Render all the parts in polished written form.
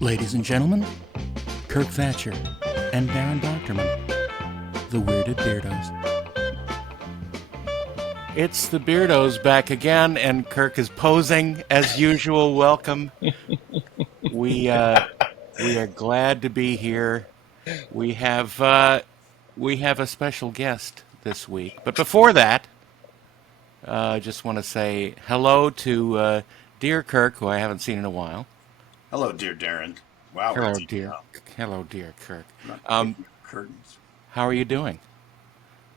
Ladies and gentlemen, Kirk Thatcher and Darren Doctorman, the Weirded Beardos. It's the Beardos back again, and Kirk is posing as usual. Welcome. We are glad to be here. We have a special guest this week, but before that, I just want to say hello to dear Kirk, who I haven't seen in a while. Hello, dear Darren. Wow. Hello, dear Kirk. Curtains. How are you doing?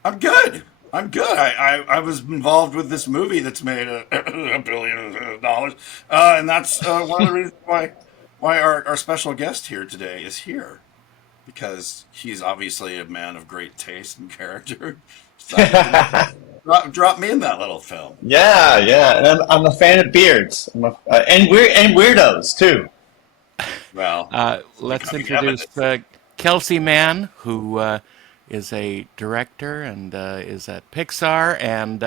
I'm good. I was involved with this movie that's made $1 billion, and that's one of the reasons why our special guest here today is here, because he's obviously a man of great taste and character. So drop me in that little film. Yeah, and I'm a fan of beards, and weirdos too. Well, let's introduce Kelsey Mann, who is a director and is at Pixar, and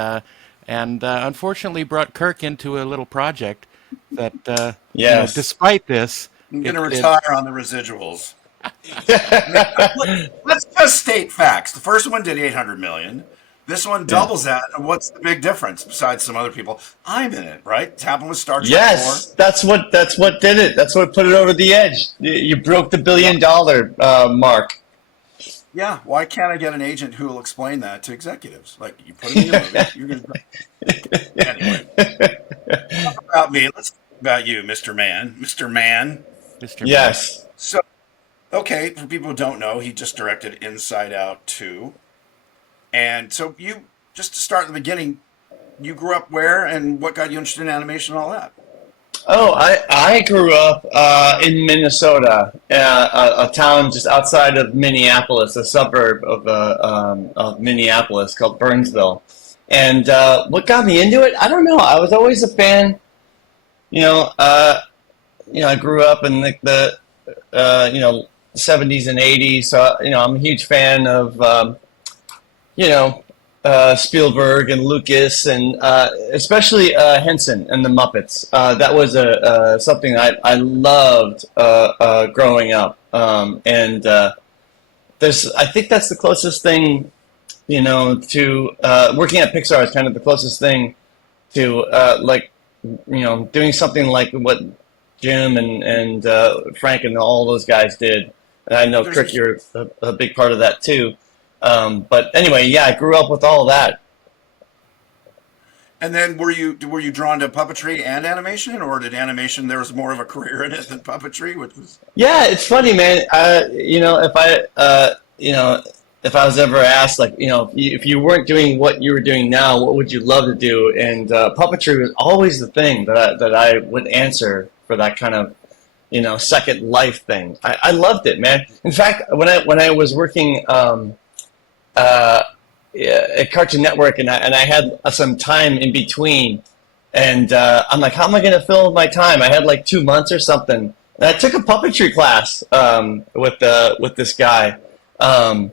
unfortunately brought Kirk into a little project that, yes. Despite this, I'm going to retire on the residuals. Let's just state facts. The first one did $800 million. This one doubles that. And what's the big difference besides some other people? I'm in it, right? It's happened with Star Trek 4. Yes, that's what did it. That's what put it over the edge. You broke the $1 billion mark. Yeah, why can't I get an agent who will explain that to executives? Like, you put it in your movie, you're going to... Anyway. Enough about me. Let's talk about you, Mr. Mann. Mr. Mann. Yes. So, okay, for people who don't know, he just directed Inside Out 2. And so you, just to start at the beginning, you grew up where and what got you interested in animation and all that? Oh, I grew up in Minnesota, a town just outside of Minneapolis, a suburb of Minneapolis called Burnsville. And what got me into it? I don't know. I was always a fan. I grew up in the 70s and 80s, so I'm a huge fan of Spielberg and Lucas, and especially Henson and the Muppets. That was something I loved growing up, and I think that's the closest thing, to working at Pixar is kind of the closest thing to doing something like what Jim and Frank and all those guys did. And I know, Kirk, you're a big part of that too. But anyway, I grew up with all of that. And then were you drawn to puppetry and animation, or did animation, there was more of a career in it than puppetry, which was... Yeah, it's funny, man. If I was ever asked, if you weren't doing what you were doing now, what would you love to do? And puppetry was always the thing that I would answer for that kind of, second life thing. I loved it, man. In fact, when I was working at Cartoon Network, and I had some time in between, and I'm like, how am I going to fill my time? I had like 2 months or something, and I took a puppetry class with this guy, and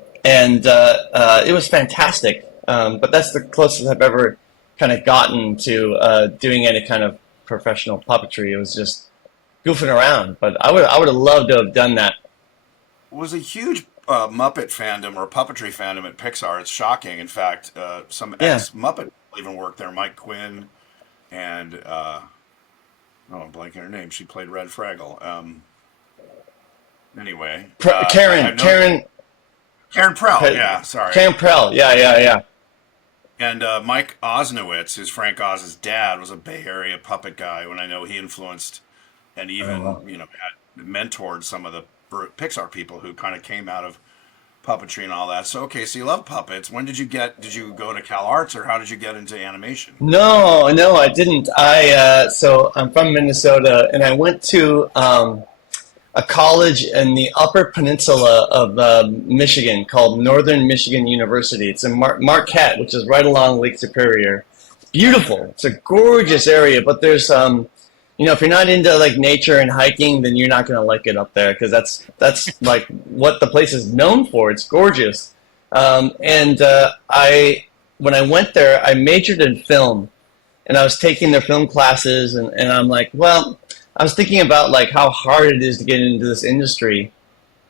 it was fantastic. But that's the closest I've ever kind of gotten to doing any kind of professional puppetry. It was just goofing around, but I would have loved to have done that. It was a huge Muppet fandom or puppetry fandom at Pixar. It's shocking. In fact, some ex-Muppet even worked there. Mike Quinn and I'm blanking her name. She played Red Fraggle. Anyway, Karen Prell. Yeah, sorry. Karen Prell. Yeah. And Mike Osnowitz, who's Frank Oz's dad, was a Bay Area puppet guy. When I know he influenced and even had mentored some of the Pixar people who kind of came out of puppetry and all that. So, okay, so you love puppets. When did you go to Cal Arts, or how did you get into animation? No, I didn't. So I'm from Minnesota, and I went to a college in the Upper Peninsula of Michigan called Northern Michigan University. It's in Marquette, which is right along Lake Superior. It's beautiful. It's a gorgeous area, but there's if you're not into like nature and hiking, then you're not going to like it up there, because that's like what the place is known for. It's gorgeous. When I went there, I majored in film, and I was taking their film classes, and I'm like, well, I was thinking about like how hard it is to get into this industry.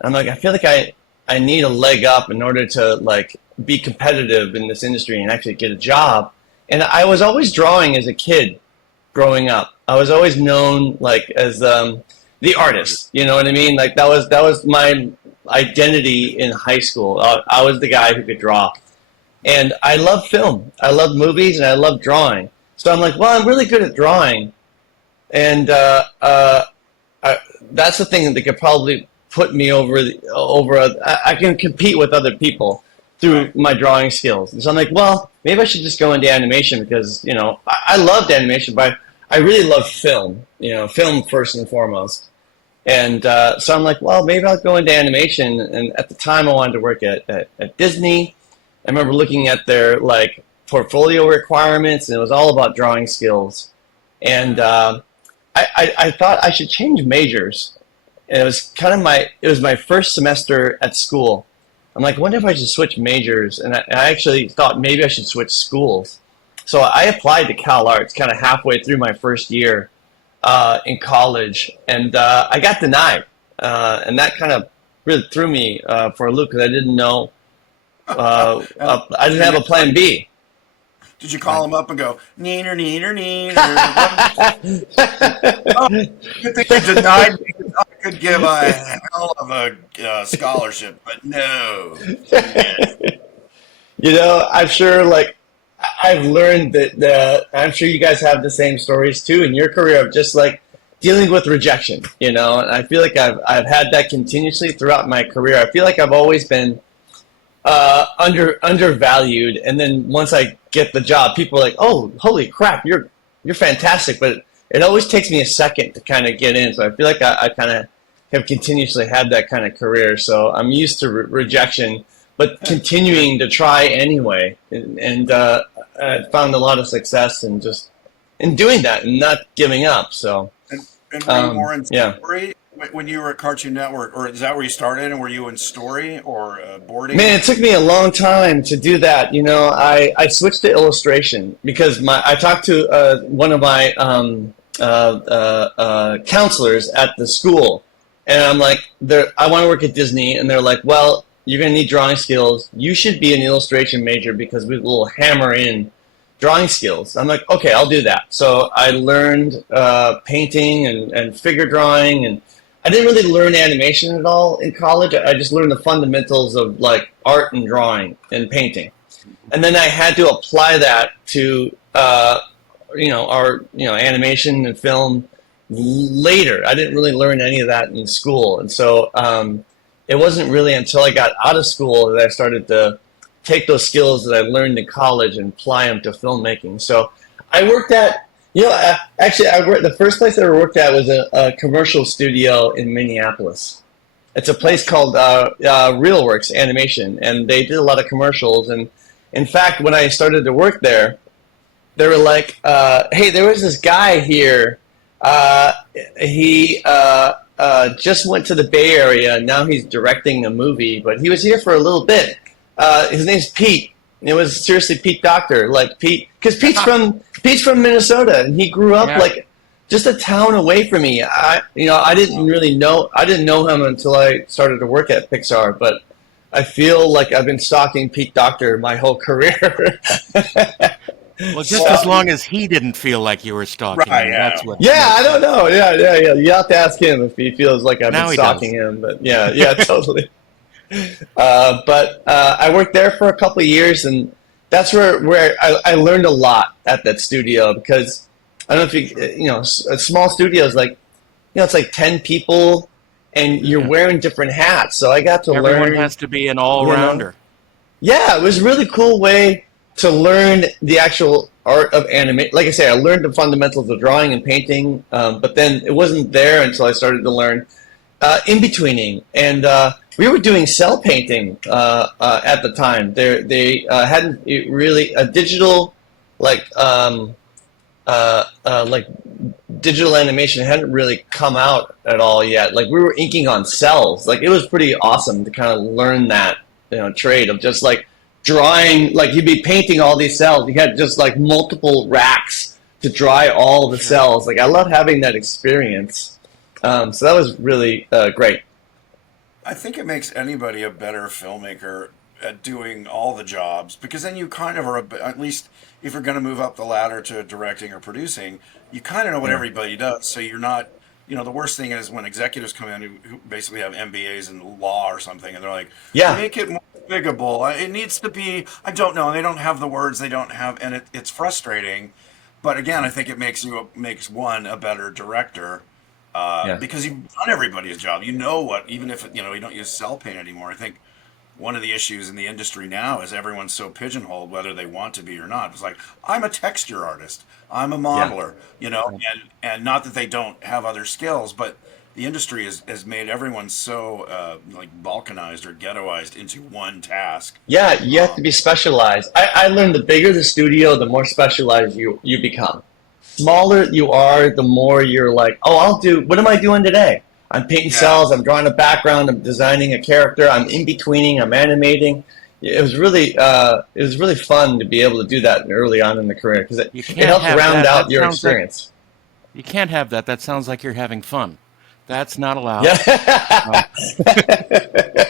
I'm like, I feel like I need a leg up in order to like be competitive in this industry and actually get a job. And I was always drawing as a kid growing up. I was always known like as the artist. You know what I mean? Like that was my identity in high school. I was the guy who could draw, and I love film. I love movies, and I love drawing. So I'm like, well, I'm really good at drawing, and that's the thing that could probably put me I can compete with other people through my drawing skills. And so I'm like, well, maybe I should just go into animation because, you know, I loved animation, but I really love film, you know, film first and foremost. And so I'm like, well, maybe I'll go into animation. And at the time I wanted to work at Disney. I remember looking at their like portfolio requirements, and it was all about drawing skills. And I thought I should change majors. And it was it was my first semester at school. I'm like, I wonder if I should switch majors. And I actually thought maybe I should switch schools. So I applied to Cal Arts kind of halfway through my first year in college, and I got denied. And that kind of really threw me for a loop because I didn't know, I didn't have a plan B. Did you call him up and go, neener, neener, neener? Oh, good thing they denied me. I could give a hell of a scholarship, but no. You know, I'm sure, like, I've learned that I'm sure you guys have the same stories too in your career of just like dealing with rejection, you know, and I feel like I've had that continuously throughout my career. I feel like I've always been undervalued, and then once I get the job, people are like, "Oh, holy crap, you're fantastic!" But it always takes me a second to kind of get in. So I feel like I kind of have continuously had that kind of career. So I'm used to rejection, but continuing to try anyway, and I found a lot of success in just in doing that and not giving up. So and were you more in yeah. story when you were at Cartoon Network, or is that where you started? And were you in story or boarding? Man, it took me a long time to do that. You know, I switched to illustration because I talked to one of my counselors at the school, and I'm like, I want to work at Disney, and they're like, well, you're going to need drawing skills. You should be an illustration major because we will hammer in drawing skills. I'm like, okay, I'll do that. So I learned painting and figure drawing, and I didn't really learn animation at all in college. I just learned the fundamentals of like art and drawing and painting. And then I had to apply that to animation and film later. I didn't really learn any of that in school. And so it wasn't really until I got out of school that I started to take those skills that I learned in college and apply them to filmmaking. So I worked at, the first place I ever worked at was a commercial studio in Minneapolis. It's a place called RealWorks Animation, and they did a lot of commercials. And in fact, when I started to work there, they were like, hey, there was this guy here. He just went to the Bay Area, and now he's directing a movie, but he was here for a little bit. His name's Pete. It was seriously Pete Doctor, like Pete, because Pete's from Minnesota, and he grew up like just a town away from me. I didn't know him until I started to work at Pixar, but I feel like I've been stalking Pete Doctor my whole career. Well, just as long as he didn't feel like you were stalking him, that's what. Yeah, I don't know. Yeah. You have to ask him if he feels like I've been stalking him. But yeah, totally. But I worked there for a couple of years, and that's where I learned a lot at that studio, because I don't know if a small studio is like, it's like 10 people, and you're wearing different hats. So I got to learn. Everyone has to be an all-rounder. Yeah, it was a really cool way to learn the actual art of anime. Like I say, I learned the fundamentals of drawing and painting, but then it wasn't there until I started to learn in-betweening. And we were doing cell painting at the time. They hadn't really a digital like digital animation hadn't really come out at all yet. Like we were inking on cells. Like it was pretty awesome to kind of learn that trade of just like drawing. Like you'd be painting all these cells. You had just like multiple racks to dry all the Sure. cells. Like I love having that experience. So that was really great. I think it makes anybody a better filmmaker at doing all the jobs because then you kind of are at least if you're going to move up the ladder to directing or producing, you kind of know what Yeah. everybody does. So you're not, the worst thing is when executives come in who basically have MBAs in law or something, and they're like, Yeah. make it more bigable. It needs to be. I don't know. They don't have the words. They don't have, and it's frustrating. But again, I think it makes one a better director Yeah. because you've done everybody's job. You know what, even if you don't use cell paint anymore. I think one of the issues in the industry now is everyone's so pigeonholed, whether they want to be or not. It's like I'm a texture artist, I'm a Yeah. modeler, and not that they don't have other skills, but the industry has made everyone so like balkanized or ghettoized into one task. Yeah, you have to Um, be specialized. I learned the bigger the studio, the more specialized you become. Smaller you are, the more you're like, oh, what am I doing today? I'm painting yeah, cells, I'm drawing a background, I'm designing a character, I'm in betweening, I'm animating. It was really fun to be able to do that early on in the career because it, You it can't helps have round that. out That your sounds like experience. you can't have that. That sounds like you're having fun. That's not allowed. Yeah. Um,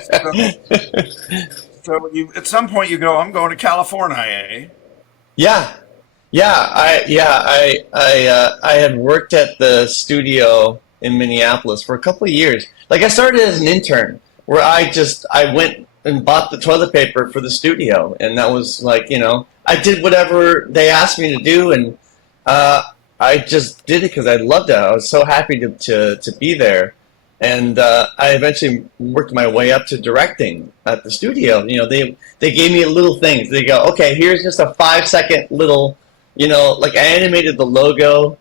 so so you at some point you go, I'm going to California, eh? Yeah, I had worked at the studio in Minneapolis for a couple of years. Like I started as an intern, where I went and bought the toilet paper for the studio, and that was like I did whatever they asked me to do, and uh, I just did it because I loved it. I was so happy to be there, and I eventually worked my way up to directing at the studio. They gave me little things. They go, okay, here's just a 5 second little, like I animated the logo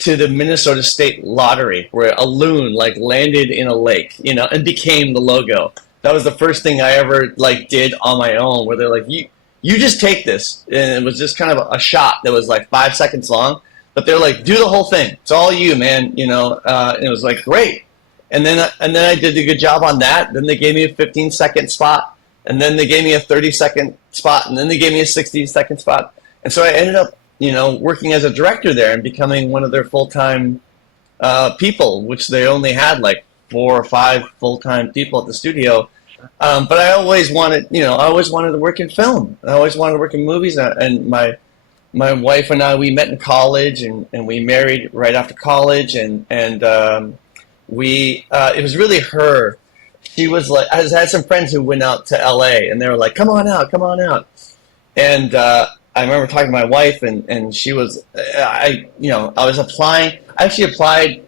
to the Minnesota State Lottery, where a loon like landed in a lake, and became the logo. That was the first thing I ever like did on my own, where they're like, you just take this, and it was just kind of a shot that was like 5 seconds long, but they're like, do the whole thing. It's all you, man. And it was like great. And then I did a good job on that. Then they gave me a 15-second spot, and then they gave me a 30-second spot, and then they gave me a 60-second spot. And so I ended up, working as a director there and becoming one of their full-time people, which they only had like 4 or 5 full-time people at the studio. But I always wanted, to work in film. I always wanted to work in movies. And my wife and I, we met in college, and we married right after college, and it was really her. She was like, I had some friends who went out to LA, and they were like, come on out, come on out. And I remember talking to my wife, and she was, I was applying. I actually applied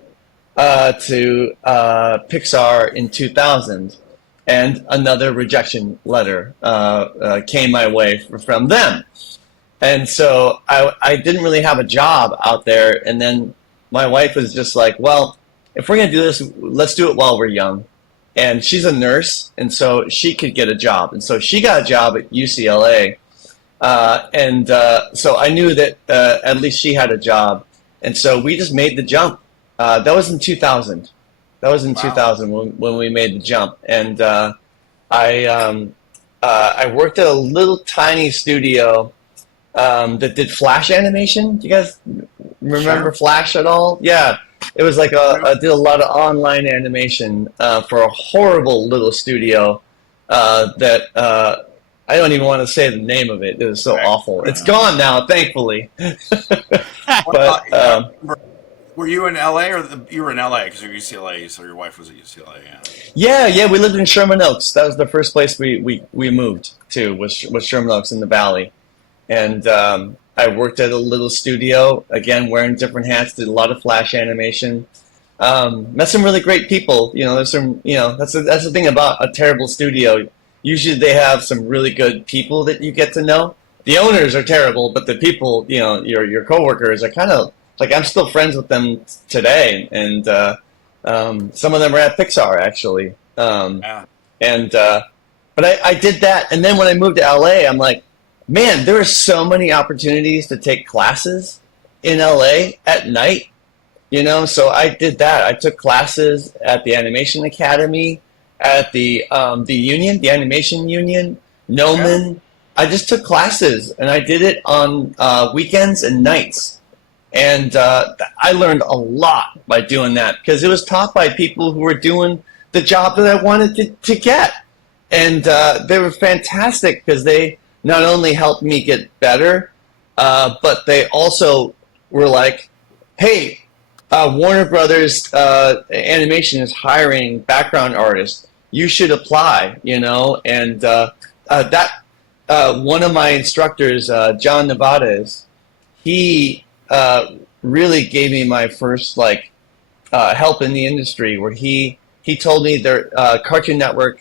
to Pixar in 2000, and another rejection letter came my way from them. And so I didn't really have a job out there. And then my wife was just like, well, if we're going to do this, let's do it while we're young. And she's a nurse, and so she could get a job. And so she got a job at UCLA. So I knew that at least she had a job. And so we just made the jump. That was in 2000. That was in Wow. 2000 when we made the jump. And I worked at a little tiny studio that did Flash animation. Do you guys remember Sure. Flash at all? Yeah. It was like Yep. I did a lot of online animation for a horrible little studio that I don't even want to say the name of it. It was so Okay. awful. It's gone now, thankfully. But Yeah. Were you in LA you were in LA because you're UCLA, so your wife was at UCLA, yeah. yeah, we lived in Sherman Oaks. That was the first place we moved to was Sherman Oaks in the Valley. And I worked at a little studio, again, wearing different hats, did a lot of Flash animation. Met some really great people. There's some, that's the thing about a terrible studio. Usually they have some really good people that you get to know. The owners are terrible, but the people, your coworkers are kind of like, I'm still friends with them today. And some of them are at Pixar, actually. Yeah. But I did that. And then when I moved to LA, I'm like, man, there are so many opportunities to take classes in LA at night, So I did that. I took classes at the Animation Academy, at the union, the Animation Union, Yeah. Noman. I just took classes, and I did it on weekends and nights. And I learned a lot by doing that because it was taught by people who were doing the job that I wanted to get. And they were fantastic because they not only helped me get better, but they also were like, hey, Warner Brothers Animation is hiring background artists. You should apply, you know. And that one of my instructors, John Nevada's, he really gave me my first like help in the industry, where he told me their Cartoon Network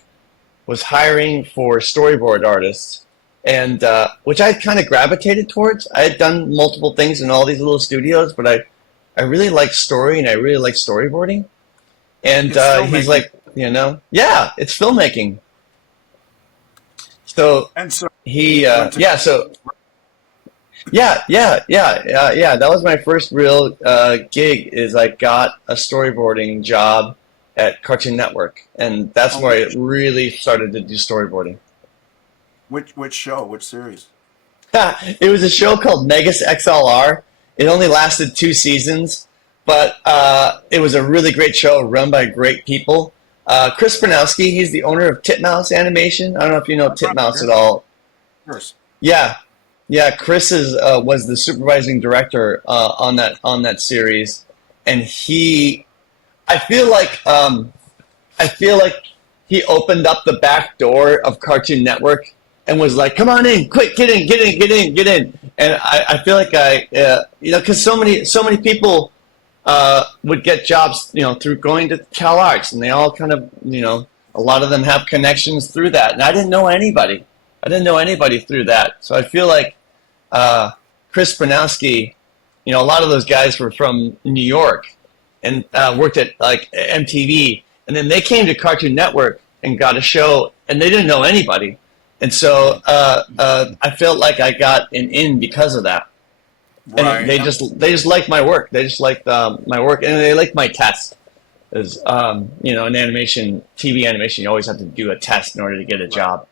was hiring for storyboard artists, and which I kind of gravitated towards. I had done multiple things in all these little studios, but I really like story and I really like storyboarding. And he's like, you know, yeah, it's filmmaking. So And so he, you went to yeah, so yeah. That was my first real gig. Is I got a storyboarding job at Cartoon Network, and that's where I really started to do storyboarding. which show, which series? It was a show called Megas XLR. It only lasted 2 seasons, but it was a really great show run by great people. Chris Pronowski, he's the owner of Titmouse Animation. I don't know if you know Titmouse at all. First. Yeah, yeah. Chris was the supervising director on that series, and I feel like he opened up the back door of Cartoon Network and was like, "Come on in, quick, get in, get in, get in, get in." And I feel like because so many people would get jobs, you know, through going to Cal Arts, and they all kind of, you know, a lot of them have connections through that, and I didn't know anybody. I didn't know anybody through that, so I feel like Chris Pronowski, you know, a lot of those guys were from New York and worked at like MTV, and then they came to Cartoon Network and got a show, and they didn't know anybody, and so I felt like I got an in because of that. Right. And they just liked my work. They just liked my work, and they liked my test. As you know, in TV animation, you always have to do a test in order to get a job.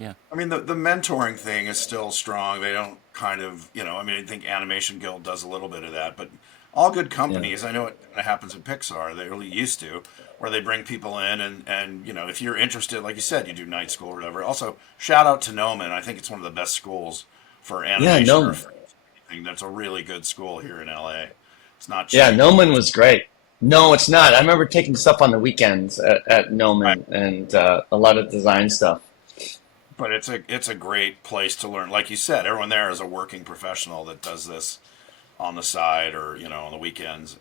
Yeah. I mean, the mentoring thing is still strong. They don't kind of, you know, I mean, I think Animation Guild does a little bit of that, but all good companies, I know it happens at Pixar, they really used to, where they bring people in and, you know, if you're interested, like you said, you do night school or whatever. Also, shout out to Noman. I think it's one of the best schools for animation. Yeah, or Noman. for anything. That's a really good school here in LA. It's not Yeah, cheap. Noman was great. No, it's not. I remember taking stuff on the weekends at Noman and a lot of design stuff. But it's a great place to learn. Like you said, everyone there is a working professional that does this on the side or, you know, on the weekends.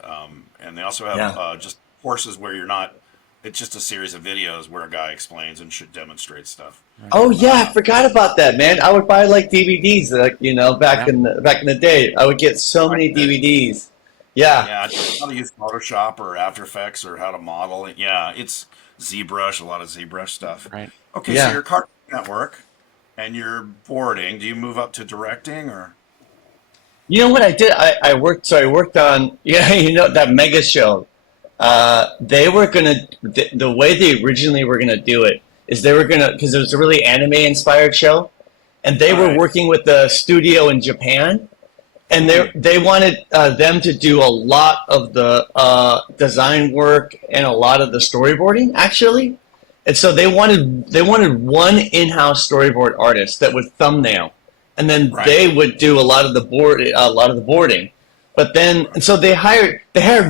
And they also have Yeah. just courses where you're not. It's just a series of videos where a guy explains and should demonstrate stuff. Oh yeah, I forgot about that, man. I would buy like DVDs, like, you know, back in the day. I would get so many DVDs. Yeah. Yeah, how to use Photoshop or After Effects or how to model it. Yeah, it's ZBrush, a lot of ZBrush stuff. Right. Okay, so Yeah. you're Cartoon Network and you're boarding. Do you move up to directing or? You know what I did? I worked on, yeah, you know, that mega show. They were gonna, the way they originally were gonna do it is they were gonna, because it was a really anime inspired show, and they were Right. working with the studio in Japan, and they wanted them to do a lot of the design work and a lot of the storyboarding actually, and so they wanted one in-house storyboard artist that would thumbnail, and then Right. they would do a lot of the boarding. But then, and so they hired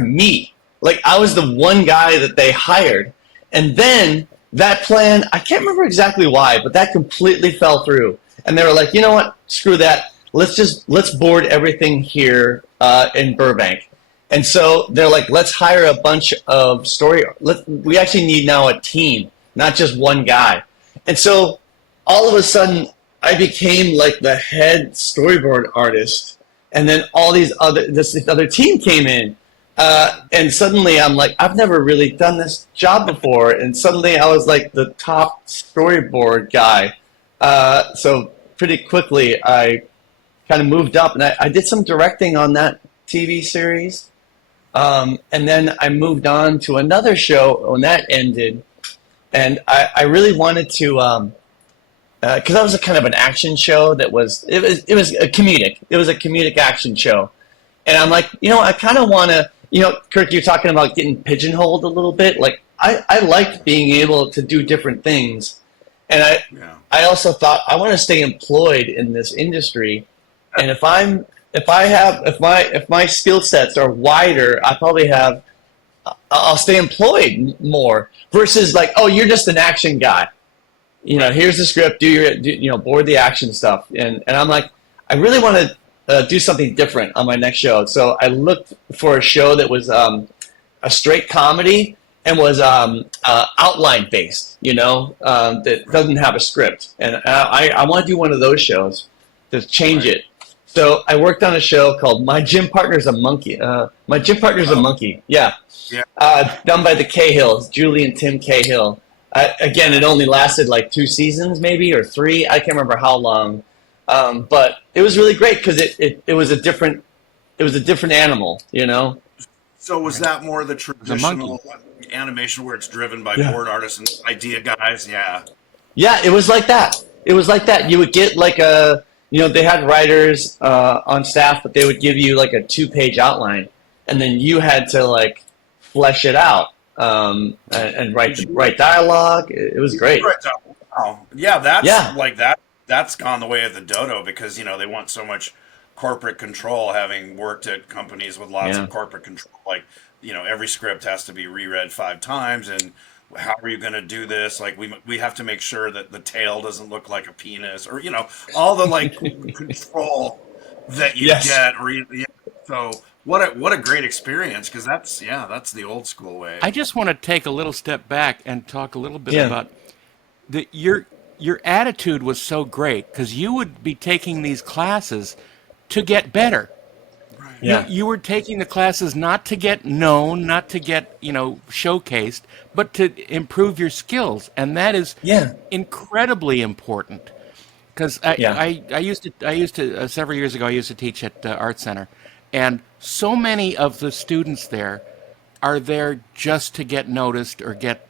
me. Like I was the one guy that they hired, and then that plan, I can't remember exactly why, but that completely fell through. And they were like, you know what? Screw that. Let's board everything here in Burbank. And so they're like, let's hire a bunch of we actually need now a team, not just one guy. And so all of a sudden, I became like the head storyboard artist, and then this other team came in, and suddenly I'm like, I've never really done this job before, and suddenly I was like the top storyboard guy. So pretty quickly, I kind of moved up, and I did some directing on that TV series, and then I moved on to another show when that ended, and I really wanted to. Because that was a kind of an action show it was a comedic action show, And I'm like, I kind of want to, Kirk, you're talking about getting pigeonholed a little bit. Like, I liked being able to do different things. And I also thought I want to stay employed in this industry. And if my skill sets are wider, I'll stay employed more versus like, oh, you're just an action guy. Here's the script, board the action stuff. And I'm like, I really want to do something different on my next show. So I looked for a show that was a straight comedy and was outline based, that doesn't have a script. And I want to do one of those shows to change it. So I worked on a show called My Gym Partner's a Monkey. My Gym Partner's a Monkey. Yeah. Done by the Cahills, Julie and Tim Cahill. Again, it only lasted like 2 seasons, maybe, or 3. I can't remember how long. But it was really great because it was a different animal, So was that more the traditional animation where it's driven by board artists and idea guys? Yeah. Yeah, it was like that. You would get like they had writers on staff, but they would give you like a 2-page outline, and then you had to like flesh it out and write dialogue. It was great. Oh, yeah, like that. That's gone the way of the dodo because they want so much corporate control. Having worked at companies with lots of corporate control, like every script has to be reread 5 times, and how are you going to do this? Like we have to make sure that the tail doesn't look like a penis, or all the like control that you get. Or so what a great experience, because that's the old school way. I just want to take a little step back and talk a little bit about your attitude was so great because you would be taking these classes to get better. Right. Yeah. You were taking the classes not to get known, not to get, showcased, but to improve your skills. And that is incredibly important. Because I used to several years ago, I used to teach at Art Center. And so many of the students there are there just to get noticed or get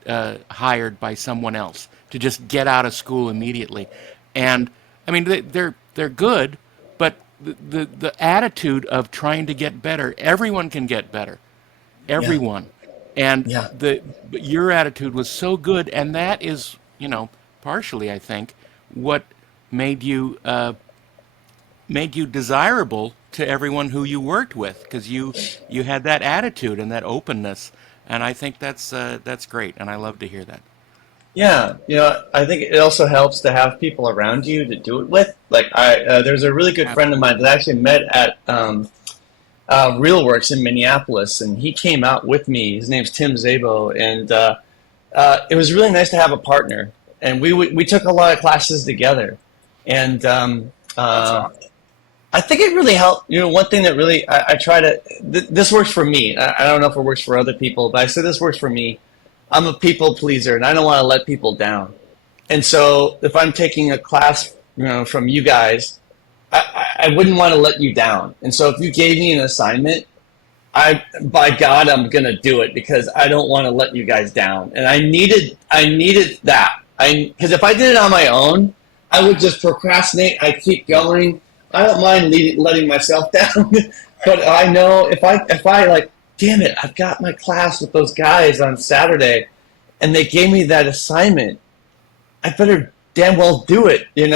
hired by someone else, to just get out of school immediately. And I mean, they're good, but the attitude of trying to get better, everyone can get better, everyone. And your attitude was so good, and that is, partially, I think, what made you desirable to everyone who you worked with, because you had that attitude and that openness, and I think that's great, and I love to hear that. Yeah, I think it also helps to have people around you to do it with. Like there's a really good friend of mine that I actually met at RealWorks in Minneapolis, and he came out with me. His name's Tim Szabo, and it was really nice to have a partner. And we took a lot of classes together, and I think it really helped. One thing that really I try to this works for me. I don't know if it works for other people, but I say this works for me. I'm a people pleaser, and I don't want to let people down. And so if I'm taking a class, from you guys, I wouldn't want to let you down. And so if you gave me an assignment, by God, I'm going to do it because I don't want to let you guys down. And I needed that. Because if I did it on my own, I would just procrastinate. I keep going. I don't mind letting myself down. But I know if I like, damn it, I've got my class with those guys on Saturday, and they gave me that assignment, I better damn well do it, And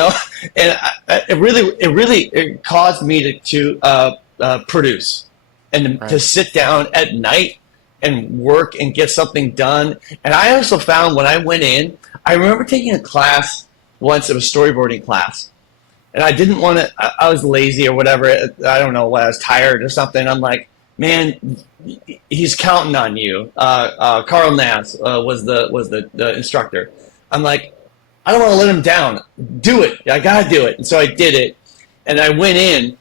it really caused me to produce and to sit down at night and work and get something done. And I also found when I went in, I remember taking a class once, it was storyboarding class, and I didn't want to, I was lazy or whatever, I don't know what, I was tired or something. I'm like, man, he's counting on you. Carl Naz was the instructor. I'm like, I don't want to let him down. Do it. I got to do it. And so I did it. And I went in,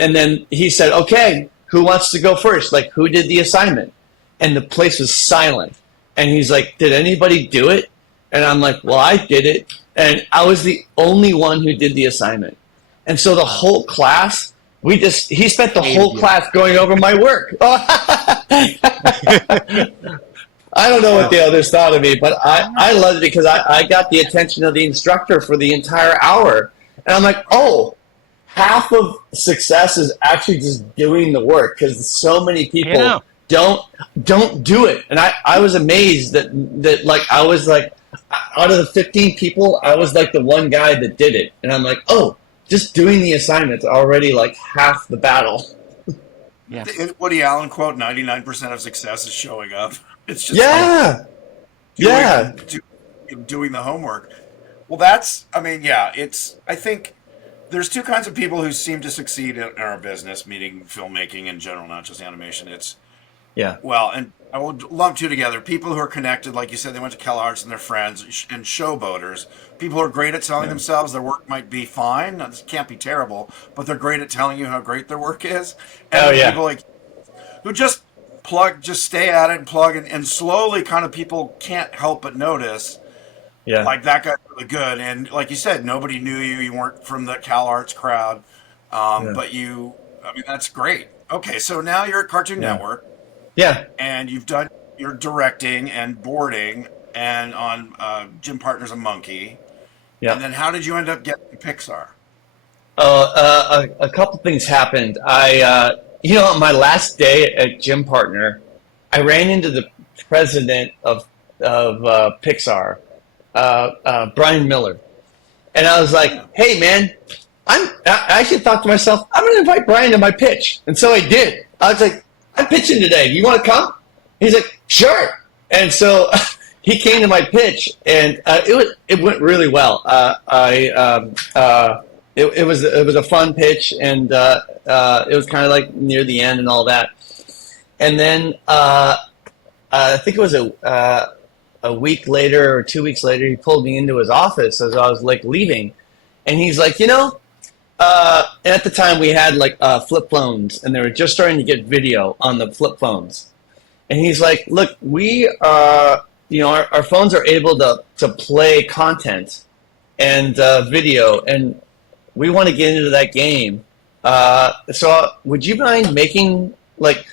and then he said, okay, who wants to go first? Like, who did the assignment? And the place was silent. And he's like, did anybody do it? And I'm like, well, I did it. And I was the only one who did the assignment. And so the whole class, he spent the whole class going over my work. I don't know what the others thought of me, but I loved it because I got the attention of the instructor for the entire hour. And I'm like, oh, half of success is actually just doing the work, because so many Yeah. people don't do it. And I was amazed that like I was like, out of the 15 people, I was like the one guy that did it. And I'm like, oh, just doing the assignments already like half the battle. Yeah. Woody Allen quote: 99% of success is showing up. It's just Yeah. Yeah. doing the homework. Well, that's, I mean, yeah, I think there's two kinds of people who seem to succeed in our business, meaning filmmaking in general, not just animation. It's, Yeah. well, and I will lump two together. People who are connected, like you said, they went to CalArts and they're friends, and showboaters. People who are great at selling Yeah. themselves. Their work might be fine. It can't be terrible, but they're great at telling you how great their work is. And Oh then yeah. people like who just stay at it and plug, and slowly kind of people can't help but notice, Yeah. like, that guy's really good. And like you said, nobody knew you. You weren't from the CalArts crowd. Yeah. But I mean, that's great. Okay, so now you're at Cartoon Yeah. Network, Yeah. and you've done your directing and boarding and on Jim Partner's A Monkey. Yeah. And then how did you end up getting Pixar? A couple things happened. On my last day at Gym Partner, I ran into the president of Pixar, Brian Miller, and I was like, "Hey, man, I actually thought to myself, I'm going to invite Brian to my pitch," and so I did. I was like, "I'm pitching today. You want to come?" He's like, "Sure." And so he came to my pitch, and it went really well. It was a fun pitch, and it was kind of like near the end and all that. And then I think it was a week later or 2 weeks later, he pulled me into his office as I was like leaving, and he's like, at the time we had like flip phones, and they were just starting to get video on the flip phones. And he's like, "Look, we our phones are able to play content and video, and we want to get into that game. So would you mind making like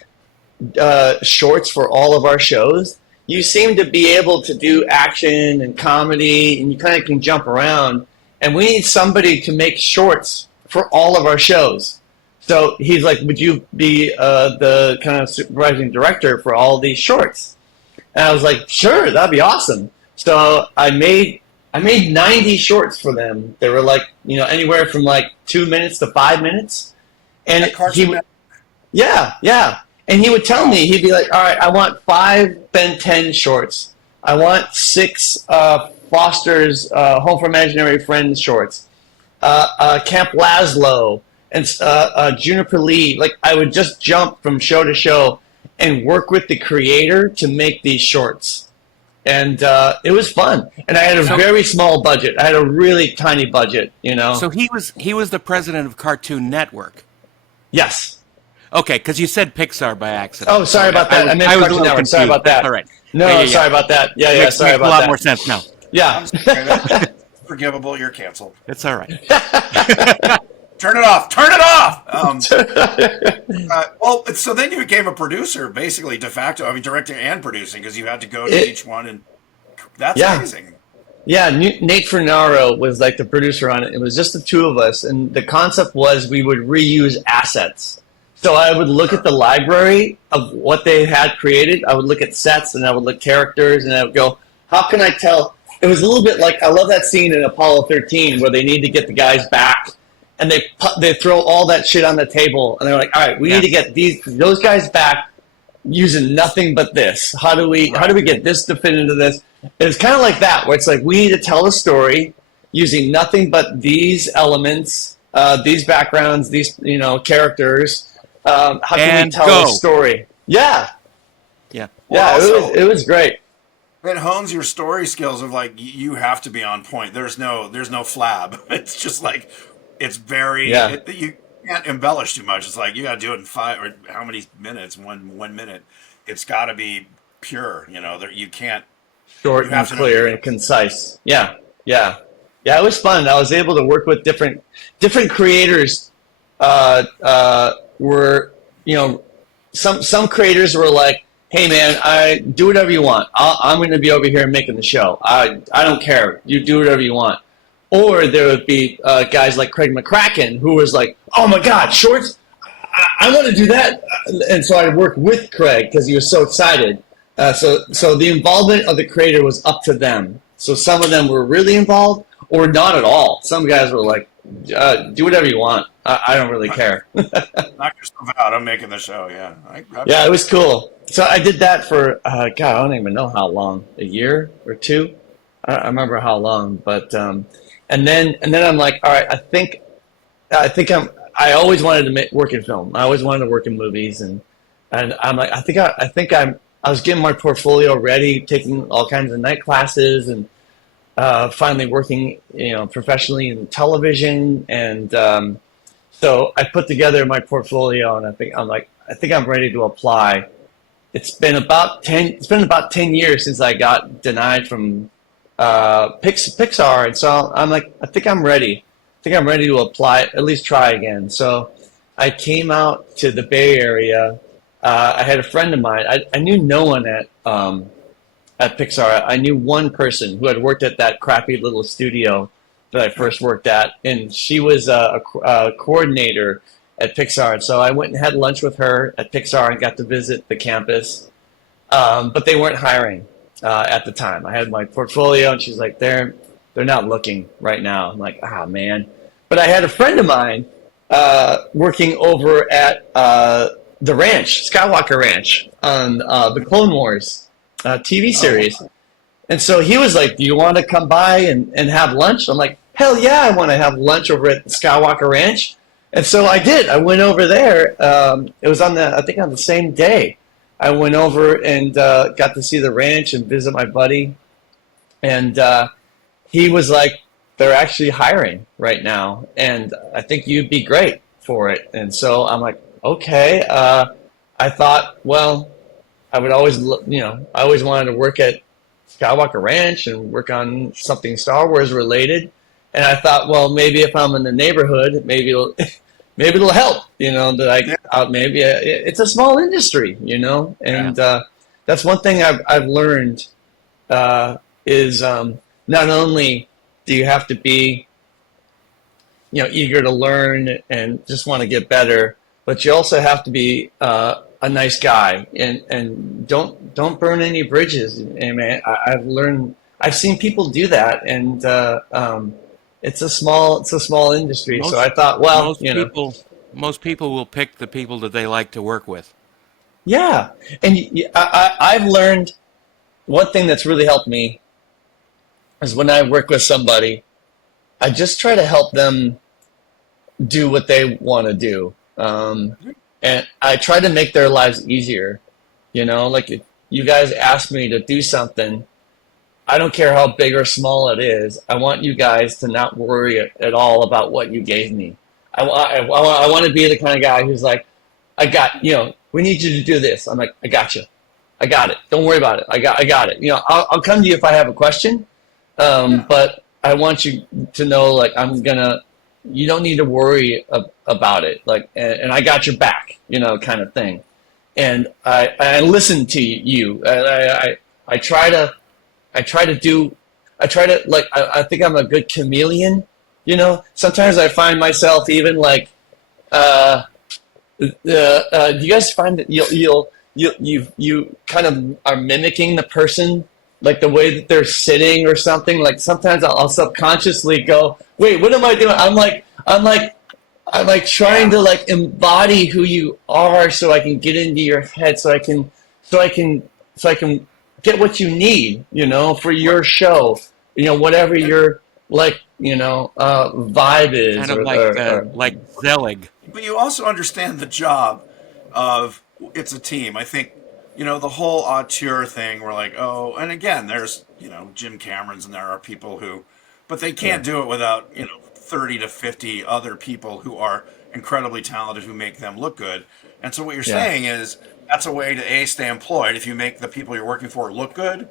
shorts for all of our shows? You seem to be able to do action and comedy, and you kind of can jump around, and we need somebody to make shorts for all of our shows." So he's like, "Would you be the kind of supervising director for all these shorts?" And I was like, "Sure, that'd be awesome." So I made 90 shorts for them. They were like, anywhere from like 2 minutes to 5 minutes. And yeah. And he would tell me, he'd be like, "All right, I want 5 Ben 10 shorts. I want 6 Foster's Home for Imaginary Friends shorts. Camp Laszlo and Juniper Lee." Like, I would just jump from show to show and work with the creator to make these shorts. And it was fun. And I had a very small budget. I had a really tiny budget, So he was the president of Cartoon Network. Yes. Okay, because you said Pixar by accident. Oh, sorry about that. I meant Cartoon Network. Sorry about that. All right. No, Yeah. sorry about that. Yeah, Makes sorry about that. a lot more sense now. Yeah. That's forgivable. You're canceled. It's all right. Turn it off. Turn it off. Well, so then you became a producer, basically de facto. I mean, directing and producing, because you had to go to each one, and that's amazing. Yeah, Nate Fernaro was like the producer on it. It was just the two of us, and the concept was we would reuse assets. So I would look at the library of what they had created. I would look at sets, and I would look at characters, and I would go, how can I tell? It was a little bit like, I love that scene in Apollo 13 where they need to get the guys back, and they throw all that shit on the table, and they're like, all right, we need to get those guys back using nothing but this. How do we get this to fit into this? And it's kind of like that, where it's like, we need to tell a story using nothing but these elements, these backgrounds, these characters. How can we tell a story? Yeah. Well, it was great. It hones your story skills of, like, you have to be on point. There's no flab. It's just like, it's very you can't embellish too much. It's like you got to do it in 5 or how many minutes? One minute. It's got to be pure. You can't. Short and clear and concise. Yeah. It was fun. I was able to work with different creators. Were some creators were like, "Hey man, I do whatever you want. I'm going to be over here making the show. I don't care. You do whatever you want." or there would be guys like Craig McCracken who was like, "Oh my God, shorts! I want to do that," and so I worked with Craig because he was so excited. So the involvement of the creator was up to them. So some of them were really involved, or not at all. Some guys were like, "Do whatever you want. I don't really care." Knock yourself out. I'm making the show. Yeah. Yeah, it was cool. So I did that for God, I don't even know how long, a year or two. I don't remember how long, but and then I'm like, all right, I think I always wanted to work in film. I always wanted to work in movies, and I'm like, I was getting my portfolio ready, taking all kinds of night classes, and finally working, professionally in television, and so I put together my portfolio, and I think I'm ready to apply. It's been about 10 years since I got denied from Pixar, and so I'm like, I think I'm ready. I think I'm ready to apply, at least try again. So I came out to the Bay Area. I had a friend of mine. I knew no one at Pixar. I knew one person who had worked at that crappy little studio that I first worked at, and she was a coordinator at Pixar. And so I went and had lunch with her at Pixar and got to visit the campus. But they weren't hiring at the time. I had my portfolio, and she's like, they're not looking right now. I'm like, ah, man. But I had a friend of mine working over at the ranch, Skywalker Ranch, on the Clone Wars TV series. And so he was like, do you want to come by and have lunch? I'm like, hell yeah, I want to have lunch over at Skywalker Ranch. And so I did. I went over there. It was I think on the same day. I went over and got to see the ranch and visit my buddy. And he was like, they're actually hiring right now, and I think you'd be great for it. And so I'm like, okay. I thought, well, I would always, I always wanted to work at Skywalker Ranch and work on something Star Wars related. And I thought, well, maybe if I'm in the neighborhood, maybe it'll help, maybe it's a small industry, and that's one thing I've learned is not only do you have to be, eager to learn and just want to get better, but you also have to be a nice guy and don't burn any bridges. And man, I've seen people do that, and it's a small industry. So I thought, well, most people will pick the people that they like to work with. yeah. And I've learned one thing that's really helped me is when I work with somebody, I just try to help them do what they want to do. And I try to make their lives easier. Like if you guys ask me to do something, I don't care how big or small it is. I want you guys to not worry at all about what you gave me. I want to be the kind of guy who's like, we need you to do this. I'm like, I got you. I got it. Don't worry about it. I got it. I'll come to you if I have a question. But I want you to know, like, you don't need to worry about it. Like, and I got your back, kind of thing. And I listen to you. I try to I think I'm a good chameleon. Sometimes I find myself even like, do you guys find that you kind of are mimicking the person, like the way that they're sitting or something? Like sometimes I'll subconsciously go, wait, what am I doing? I'm like trying to like embody who you are so I can get into your head, so I can get what you need, for your show, whatever your vibe is, Kind of like Zelig. But you also understand the job of it's a team. I think, the whole auteur thing, we're like, oh, and again, there's, Jim Camerons, and there are people who, but they can't do it without, 30 to 50 other people who are incredibly talented who make them look good. And so what you're saying is that's a way to stay employed. If you make the people you're working for look good,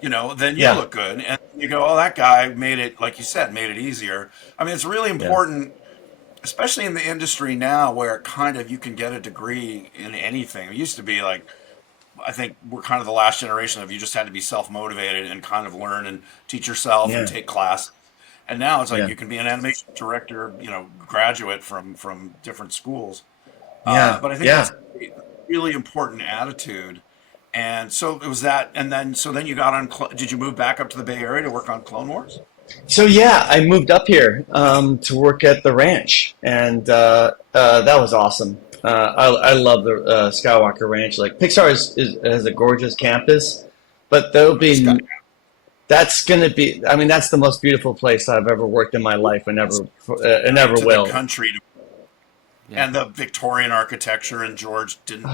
then you look good. And you go, oh, that guy made it, like you said, made it easier. I mean, it's really important, especially in the industry now where kind of you can get a degree in anything. It used to be like, I think we're kind of the last generation of you just had to be self-motivated and kind of learn and teach yourself and take class. And now it's like Yeah. you can be an animation director, graduate from different schools. Yeah. But I think Yeah. that's a really important attitude. And so it was that, and then you got on. Did you move back up to the Bay Area to work on Clone Wars? So yeah, I moved up here to work at the ranch, and that was awesome. I love the Skywalker Ranch. Like Pixar has a gorgeous campus, but there'll Scott, be that's gonna be. I mean, that's the most beautiful place I've ever worked in my life, and never to the will. country, Yeah. and the Victorian architecture, and George didn't,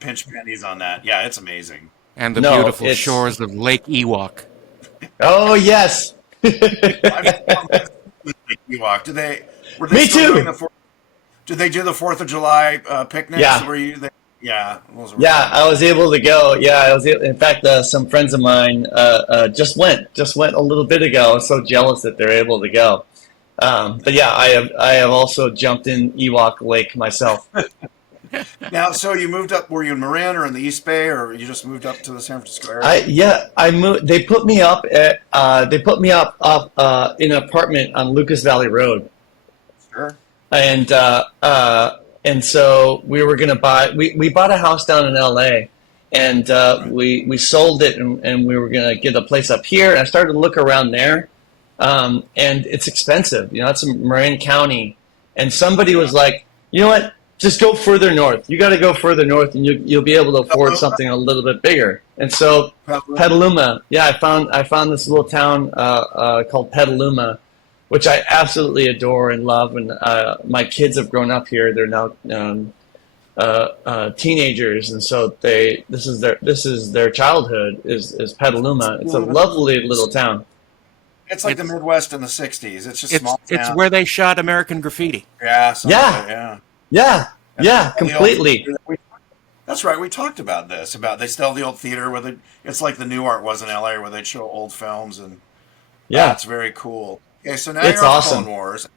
pinch pennies on that. Yeah, it's amazing. And the No, beautiful it's shores of Lake Ewok. oh yes. I've Ewok. Were they Me still doing too. Did they do the Fourth of July picnics? Yeah. Were you there? Yeah, those were Yeah, fun. I was able to go. Yeah, in fact, some friends of mine just went a little bit ago. I was so jealous that they're able to go. But yeah, I have also jumped in Ewok Lake myself. Now, so you moved up. Were you in Marin or in the East Bay, or you just moved up to the San Francisco area? I moved. They put me up in an apartment on Lucas Valley Road, Sure. and so we were gonna buy. We bought a house down in L.A. and Right. we sold it, and we were gonna get a place up here. And I started to look around there, and it's expensive. It's in Marin County, and somebody was like, you know what? Just go further north. You got to go further north, and you'll be able to afford something a little bit bigger. And so Petaluma, yeah, I found this little town called Petaluma, which I absolutely adore and love. And my kids have grown up here. They're now teenagers, and so this is their childhood is Petaluma. It's a lovely little town. It's like the It's Midwest in the '60s. It's just it's small it's town. where they shot American Graffiti. Yeah, some of Yeah, it, yeah. yeah, And yeah, the old completely. theater that's right. We talked about this. About they still have the old theater where it's like the New Art was in LA, where they'd show old films, and Yeah, it's very cool. Okay, so now it's you're on Clone awesome. Wars.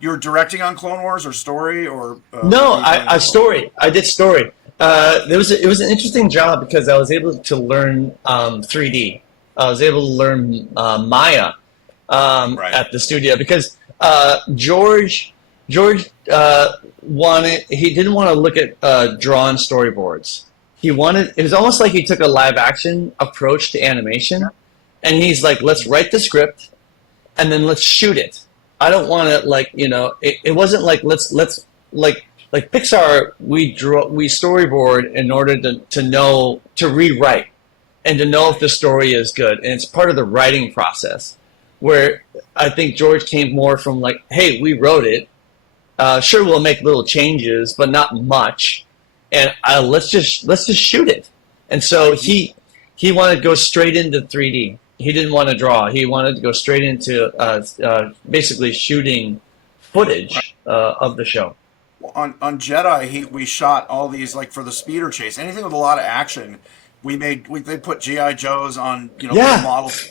You're directing on Clone Wars or story, or what No, are you doing on I Clone Wars? story. I did story. It was an interesting job because I was able to learn 3D. I was able to learn Maya Right. at the studio because George he didn't want to look at drawn storyboards. It was almost like he took a live action approach to animation, and he's like, let's write the script and then let's shoot it. I don't want to it wasn't like let's like Pixar, we storyboard in order to know to rewrite and to know if the story is good, and it's part of the writing process. Where I think George came more from like, hey, we wrote it. Sure, we'll make little changes, but not much, and let's just shoot it. And so Right. he wanted to go straight into 3D. He didn't want to draw. He wanted to go straight into basically shooting footage of the show. On Jedi, we shot all these like for the speeder chase. Anything with a lot of action, they put GI Joes on little Yeah, models,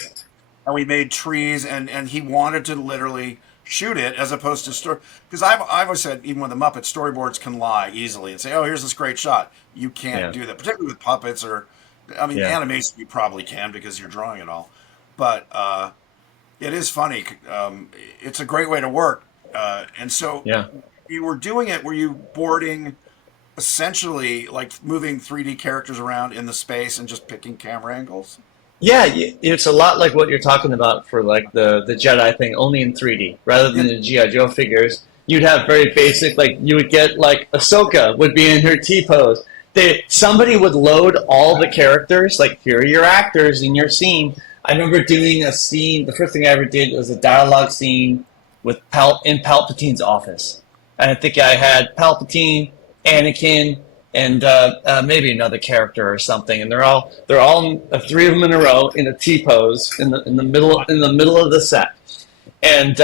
and we made trees, and he wanted to literally shoot it as opposed to story. Because I've always said, even with the Muppets, storyboards can lie easily and say, oh, here's this great shot. You can't yeah, do that, particularly with puppets or, I mean, yeah, animation you probably can because you're drawing it all. But it is funny. It's a great way to work. And so yeah. you were doing it, were you boarding essentially like moving 3D characters around in the space and just picking camera angles? Yeah, it's a lot like what you're talking about for like the Jedi thing, only in 3D rather Yeah. than the GI Joe figures. You'd have very basic, like you would get like Ahsoka would be in her T pose. Somebody would load all the characters, like here are your actors in your scene. I remember doing a scene. The first thing I ever did was a dialogue scene with in Palpatine's office, and I think I had Palpatine, Anakin, and maybe another character or something, and they're all three of them in a row in a T pose in the middle of the set, and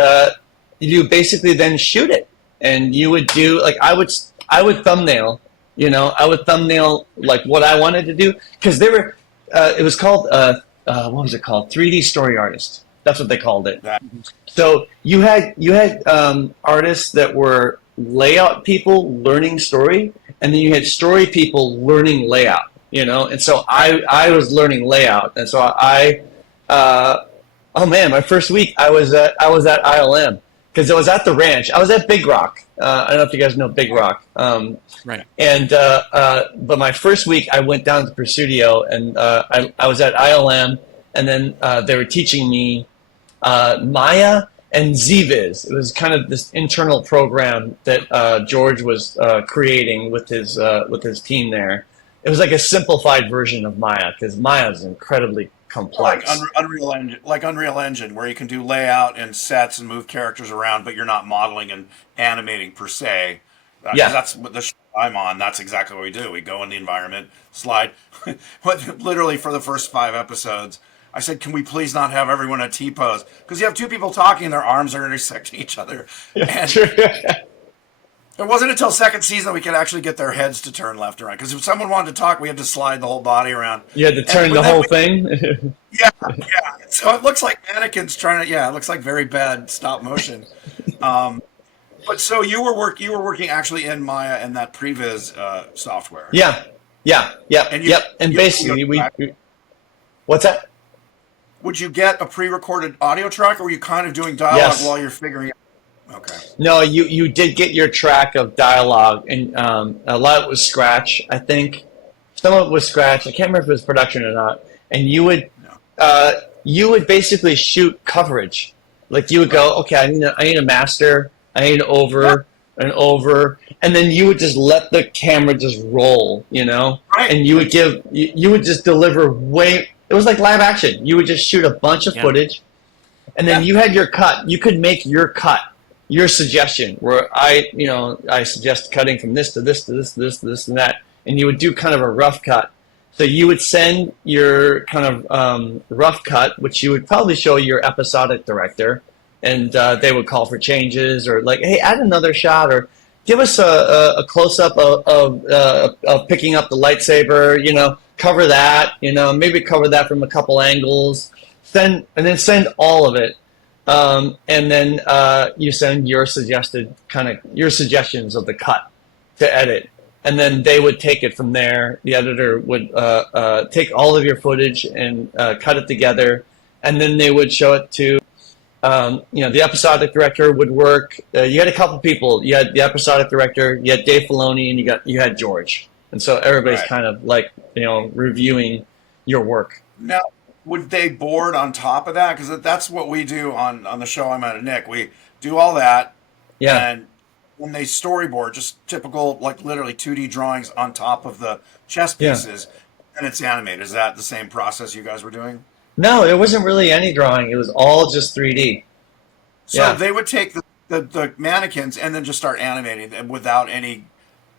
you basically then shoot it, and you would do like I would thumbnail, I would thumbnail like what I wanted to do because they were it was called what was it called 3D story artist. That's what they called it. That So you had artists that were layout people learning story, and then you had story people learning layout. And so I was learning layout, and so I Oh man, my first week I was at ILM because I was at the ranch. I was at Big Rock. I don't know if you guys know Big Rock. Right. And but my first week I went down to Presidio, and I was at ILM, and then they were teaching me Maya and ZViz. It was kind of this internal program that George was creating with his team there. It was like a simplified version of Maya because Maya is incredibly Like complex. Unreal Engine, where you can do layout and sets and move characters around, but you're not modeling and animating per se. Because Yeah, that's what the show I'm on. That's exactly what we do. We go in the environment, slide. But literally for the first 5 episodes, I said, "Can we please not have everyone at T pose? Because you have two people talking, and their arms are intersecting each other." yeah, And true. it wasn't until second season we could actually get their heads to turn left and right. Because if someone wanted to talk, we had to slide the whole body around. You had to And turn but the then whole we, thing. yeah, yeah. So it looks like mannequins trying to, yeah, it looks like very bad stop motion. Um, but so you were working actually in Maya and that previs software, Yeah, yeah, yep, and yep. And you audio basically, track. what's that? Would you get a pre-recorded audio track, or were you kind of doing dialogue Yes. while you're figuring out? Okay, No, you did get your track of dialogue, and a lot of it was scratch. I think some of it was scratch. I can't remember if it was production or not. And no, you would basically shoot coverage. Like you would right, go, okay, I need a master, I need yeah, an over, and then you would just let the camera just roll, right, and you would just deliver way. It was like live action. You would just shoot a bunch of Yeah. footage, and then yeah, you had your cut. You could make your cut, your suggestion, where I suggest cutting from this to this to this to this to this and that, and you would do kind of a rough cut. So you would send your kind of rough cut, which you would probably show your episodic director, and right, they would call for changes or like, hey, add another shot or give us a close up of picking up the lightsaber. Cover that. Maybe cover that from a couple angles. Send all of it, and then you send your suggestions of the cut to edit, and then they would take it from there. The editor would take all of your footage and cut it together, and then they would show it to the episodic director would work. You had a couple people. You had the episodic director, you had Dave Filoni, and you had George, and so everybody's right. kind of like reviewing your work. Now, would they board on top of that? Because that's what we do on the show I'm at Nick. We do all that, Yeah, and when they storyboard, just typical, like literally 2D drawings on top of the chess yeah. pieces, and it's animated. Is that the same process you guys were doing? No, it wasn't really any drawing. It was all just 3D. So Yeah, they would take the mannequins and then just start animating them without any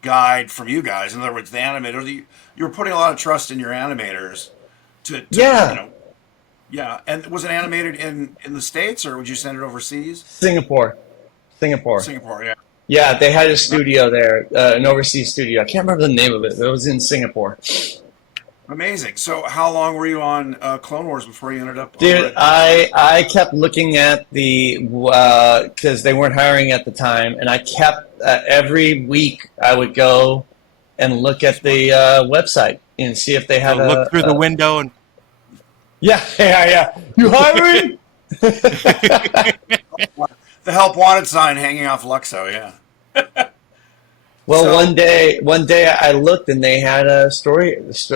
guide from you guys. In other words, the animator, you were putting a lot of trust in your animators to yeah. yeah. And was it animated in the States, or would you send it overseas? Singapore, Singapore. Singapore, yeah. Yeah, they had a studio there, an overseas studio. I can't remember the name of it, but it was in Singapore. Amazing. So how long were you on Clone Wars before you ended up over Dude, at I kept looking at the because they weren't hiring at the time, and I kept every week I would go and look at the website and see if they So had look through the a window and yeah, yeah, yeah. You hiring? the help wanted sign hanging off Luxo? Yeah. Well, So one day I looked and they had a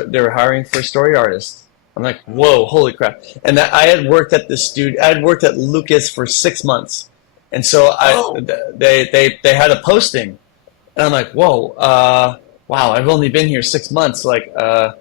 they were hiring for a story artist. I'm like, whoa, holy crap! And I had worked at the studio. I had worked at Lucas for 6 months, and so oh, they had a posting, and I'm like, whoa, wow! I've only been here 6 months. Like, uh,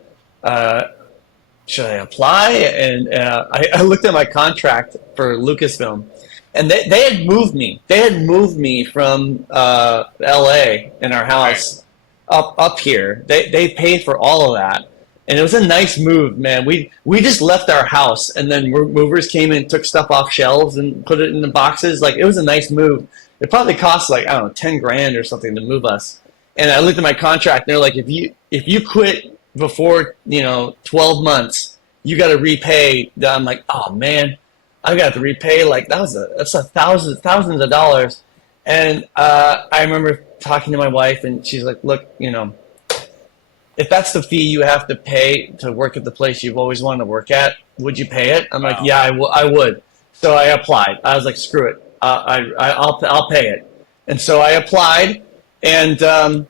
should I apply? And I looked at my contract for Lucasfilm, and they had moved me. They had moved me from L.A. in our right. house up here. They paid for all of that, and it was a nice move, man. We just left our house, and then movers came and took stuff off shelves and put it in the boxes. Like it was a nice move. It probably cost like I don't know 10 grand or something to move us. And I looked at my contract, and they're like, if you quit before 12 months, you got to repay. I'm like, oh man. I got to repay like that's a thousands of dollars, and I remember talking to my wife, and she's like, "Look, if that's the fee you have to pay to work at the place you've always wanted to work at, would you pay it? I'm like, Wow. yeah, I would. So I applied. I was like, screw it. I'll pay it. And so I applied, and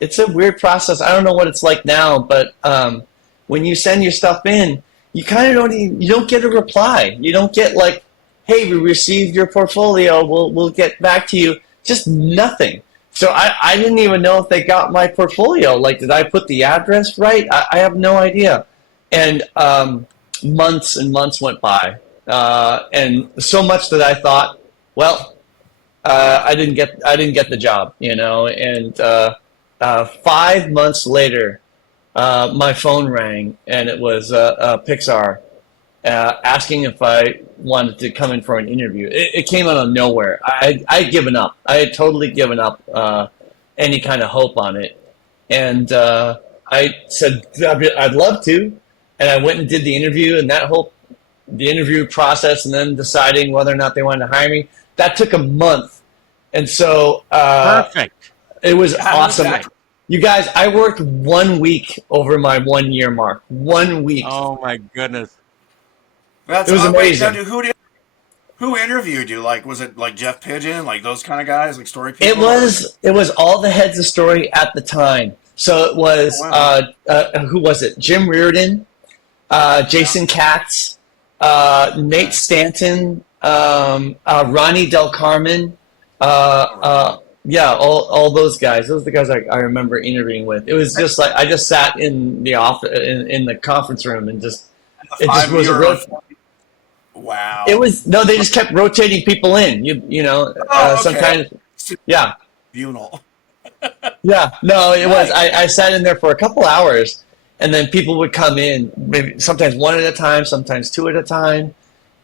it's a weird process. I don't know what it's like now, but when you send your stuff in, you kind of you don't get a reply. You don't get like, hey, we received your portfolio. We'll get back to you. Just nothing. So I didn't even know if they got my portfolio. Like, did I put the address right? I have no idea. And months and months went by, and so much that I thought, well, I didn't get the job, you know. And 5 months later, my phone rang, and it was Pixar asking if I wanted to come in for an interview. It came out of nowhere. I'd given up. I had totally given up any kind of hope on it. And I said, I'd love to. And I went and did the interview, and the interview process, and then deciding whether or not they wanted to hire me, that took a month. And so Perfect. it was How was awesome. that? You guys, I worked 1 week over my 1 year mark. 1 week. Oh my goodness. That's It was wait, now, amazing. who interviewed you? Like, was it like Jeff Pigeon, like those kind of guys, like story people? It was all the heads of story at the time. So it was Oh, wow. who was it? Jim Reardon, Jason Katz, Nate Stanton, Ronnie Del Carmen. Yeah, all those guys. Those are the guys I remember interviewing with. It was just like I just sat in the office in the conference room and just it just was a real. Wow. It was no, they just kept rotating people in. You know, Oh, okay. sometimes yeah. Tribunal. Yeah, no, it was. Nice. I sat in there for a couple hours, and then people would come in, maybe sometimes one at a time, sometimes two at a time,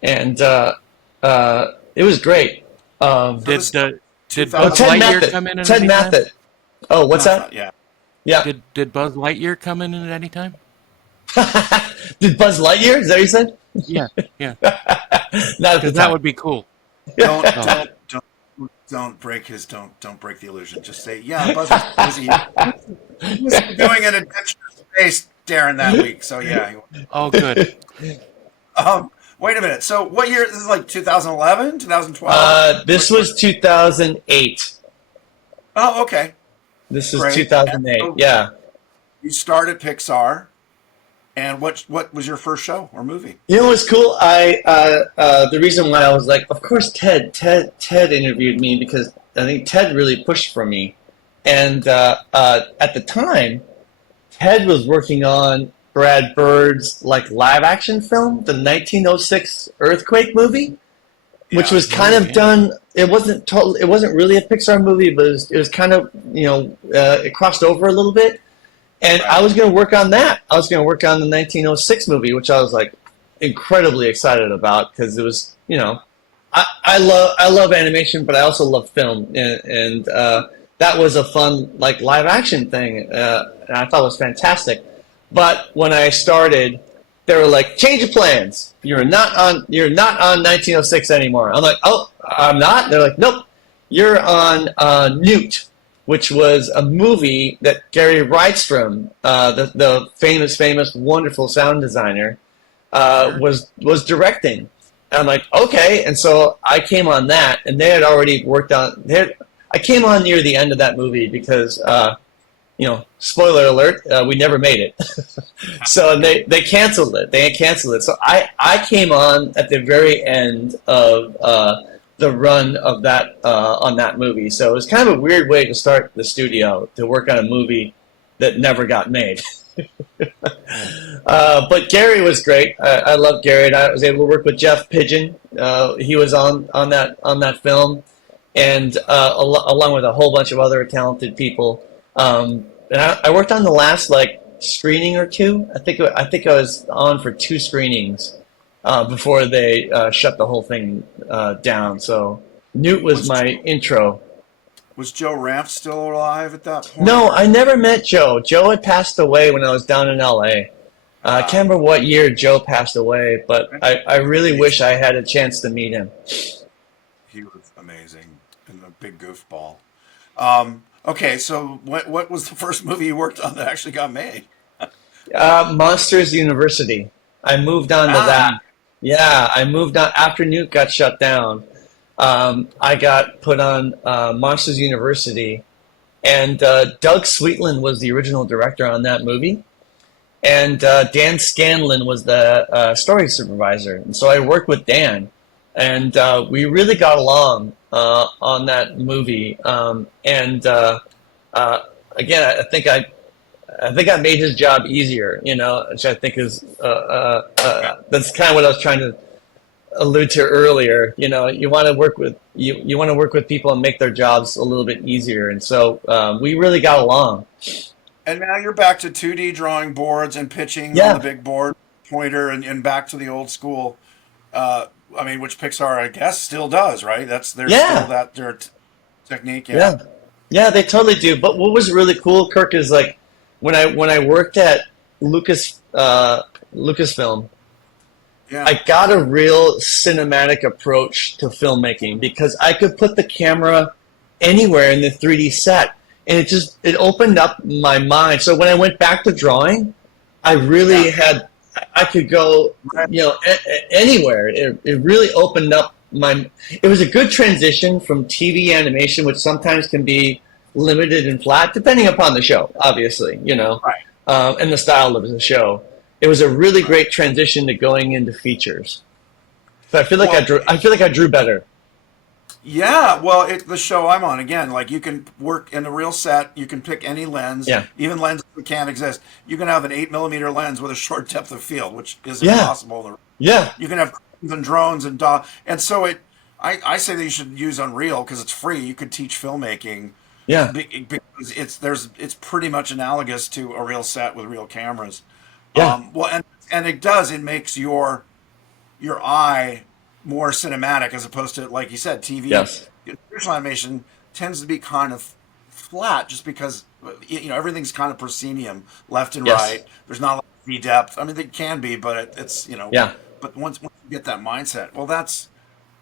and it was great. Did Ted Buzz Ted Lightyear Mathit. come in at Ted any time? Mathit. Oh, what's that? Yeah. Yeah. Did Buzz Lightyear come in at any time? Did Buzz Lightyear? Is that what you said? Yeah, yeah. Not at the Because that time. would be cool. Don't Oh. don't break don't break the illusion. Just say, yeah, Buzz was busy. He was doing an adventure in space, Darren, that week. So yeah. Oh, good. Wait a minute. So what year? This is like 2011, 2012. This was 2008. Oh, okay. This is Great. 2008. And so Yeah. you started Pixar, and what was your first show or movie? You know what's cool? The reason why I was like, of course, Ted interviewed me because I think Ted really pushed for me, and at the time, Ted was working on Brad Bird's like live action film, the 1906 earthquake movie, which Yeah. was kind of done. It wasn't total. It wasn't really a Pixar movie, but it was kind of it crossed over a little bit. And I was going to work on that. I was going to work on the 1906 movie, which I was like incredibly excited about because it was, I love animation, but I also love film, and that was a fun like live action thing, and I thought it was fantastic. But when I started, they were like, change of plans. You're not on 1906 anymore. I'm like, oh, I'm not. They're like, nope, you're on Newt, which was a movie that Gary Rydstrom, the famous, wonderful sound designer, was directing. And I'm like, okay. And so I came on that, and they had already worked on. I came on near the end of that movie because, spoiler alert, we never made it. So they canceled it. They canceled it. So I came on at the very end of the run of that on that movie. So it was kind of a weird way to start the studio to work on a movie that never got made. But Gary was great. I love Gary, and I was able to work with Jeff Pigeon. He was on that film, and along with a whole bunch of other talented people. And I worked on the last screening or two. I think I was on for 2 screenings before they shut the whole thing down. So Newt was my intro. Was Joe Ranft still alive at that point? No, I never met Joe. Joe had passed away when I was down in L.A. I can't remember what year Joe passed away, but I really wish I had a chance to meet him. He was amazing and a big goofball. Okay, so what was the first movie you worked on that actually got made? Monsters University. I moved on to Ah, that. Yeah, I moved on after Nuke got shut down. I got put on Monsters University, and Doug Sweetland was the original director on that movie, and Dan Scanlon was the story supervisor. And so I worked with Dan, and we really got along on that movie. Uh, Again, I think I made his job easier, which I think is that's kind of what I was trying to allude to earlier. You want to work with you want to work with people and make their jobs a little bit easier, and so we really got along. and now you're back to 2D drawing boards and pitching on the Yeah, big board pointer, and back to the old school. Uh, I mean, which Pixar, I guess, still does, right? There's still yeah, that their technique, yeah, yeah, yeah. They totally do. But what was really cool, Kirk, is like when I worked at Lucasfilm, yeah, I got a real cinematic approach to filmmaking because I could put the camera anywhere in the 3D set, and it opened up my mind. So when I went back to drawing, I yeah. really had I could go Right. anywhere. It really opened up my. It was a good transition from TV animation, which sometimes can be limited and flat, depending upon the show, obviously, Right. and the style of the show. It was a really great transition to going into features. So I feel like I Well, drew. I feel like I drew better. yeah, well, the show I'm on again, like you can work in a real set. You can pick any lens, Yeah, even lenses that can't exist. You can have an 8 millimeter lens with a short depth of field, which is yeah, impossible. yeah, You can have drones and so I say that you should use Unreal because it's free. You could teach filmmaking yeah, because it's pretty much analogous to a real set with real cameras. yeah. Well, and it makes your eye more cinematic as opposed to, like you said, TV. Yes, Traditional animation tends to be kind of flat just because everything's kind of proscenium left and yes, right. There's not a lot of V depth. I mean, they can be, but it's yeah, but once you get that mindset, well, that's.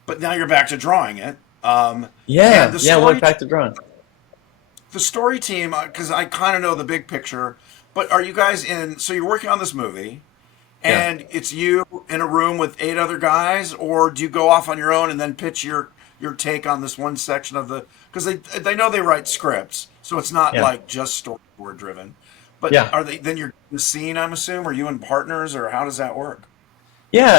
But now you're back to drawing it. And yeah, yeah. Went back to drawing. the story team, because I kind of know the big picture. But are you guys in? So you're working on this movie, Yeah. and it's you in a room with 8 other guys, or do you go off on your own and then pitch your take on this one section of the? Because they know they write scripts, so it's not Yeah. like just storyboard driven. But Yeah. are they then you're in the scene? I'm assuming. Are you in partners, or how does that work? Yeah,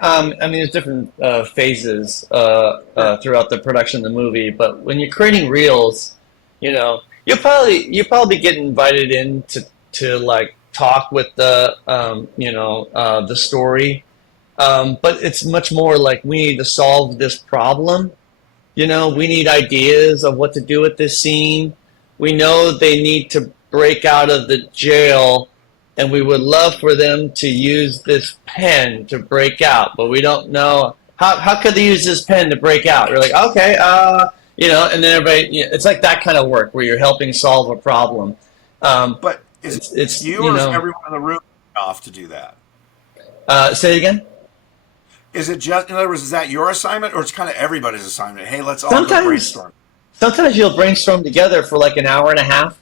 I mean, there's different phases throughout the production of the movie, but when you're creating reels, you'll probably get invited in to like talk with the story, but it's much more like we need to solve this problem. We need ideas of what to do with this scene. We know they need to break out of the jail, and we would love for them to use this pen to break out, but we don't know how could they use this pen to break out. We're like, okay, and then everybody, it's like that kind of work where you're helping solve a problem. Um, But is it it's you, or is everyone in the room off to do that? say it again. Is it just, in other words, is that your assignment, or it's kind of everybody's assignment? Hey, let's all go Sometimes brainstorm. sometimes you'll brainstorm together for like an hour and a half,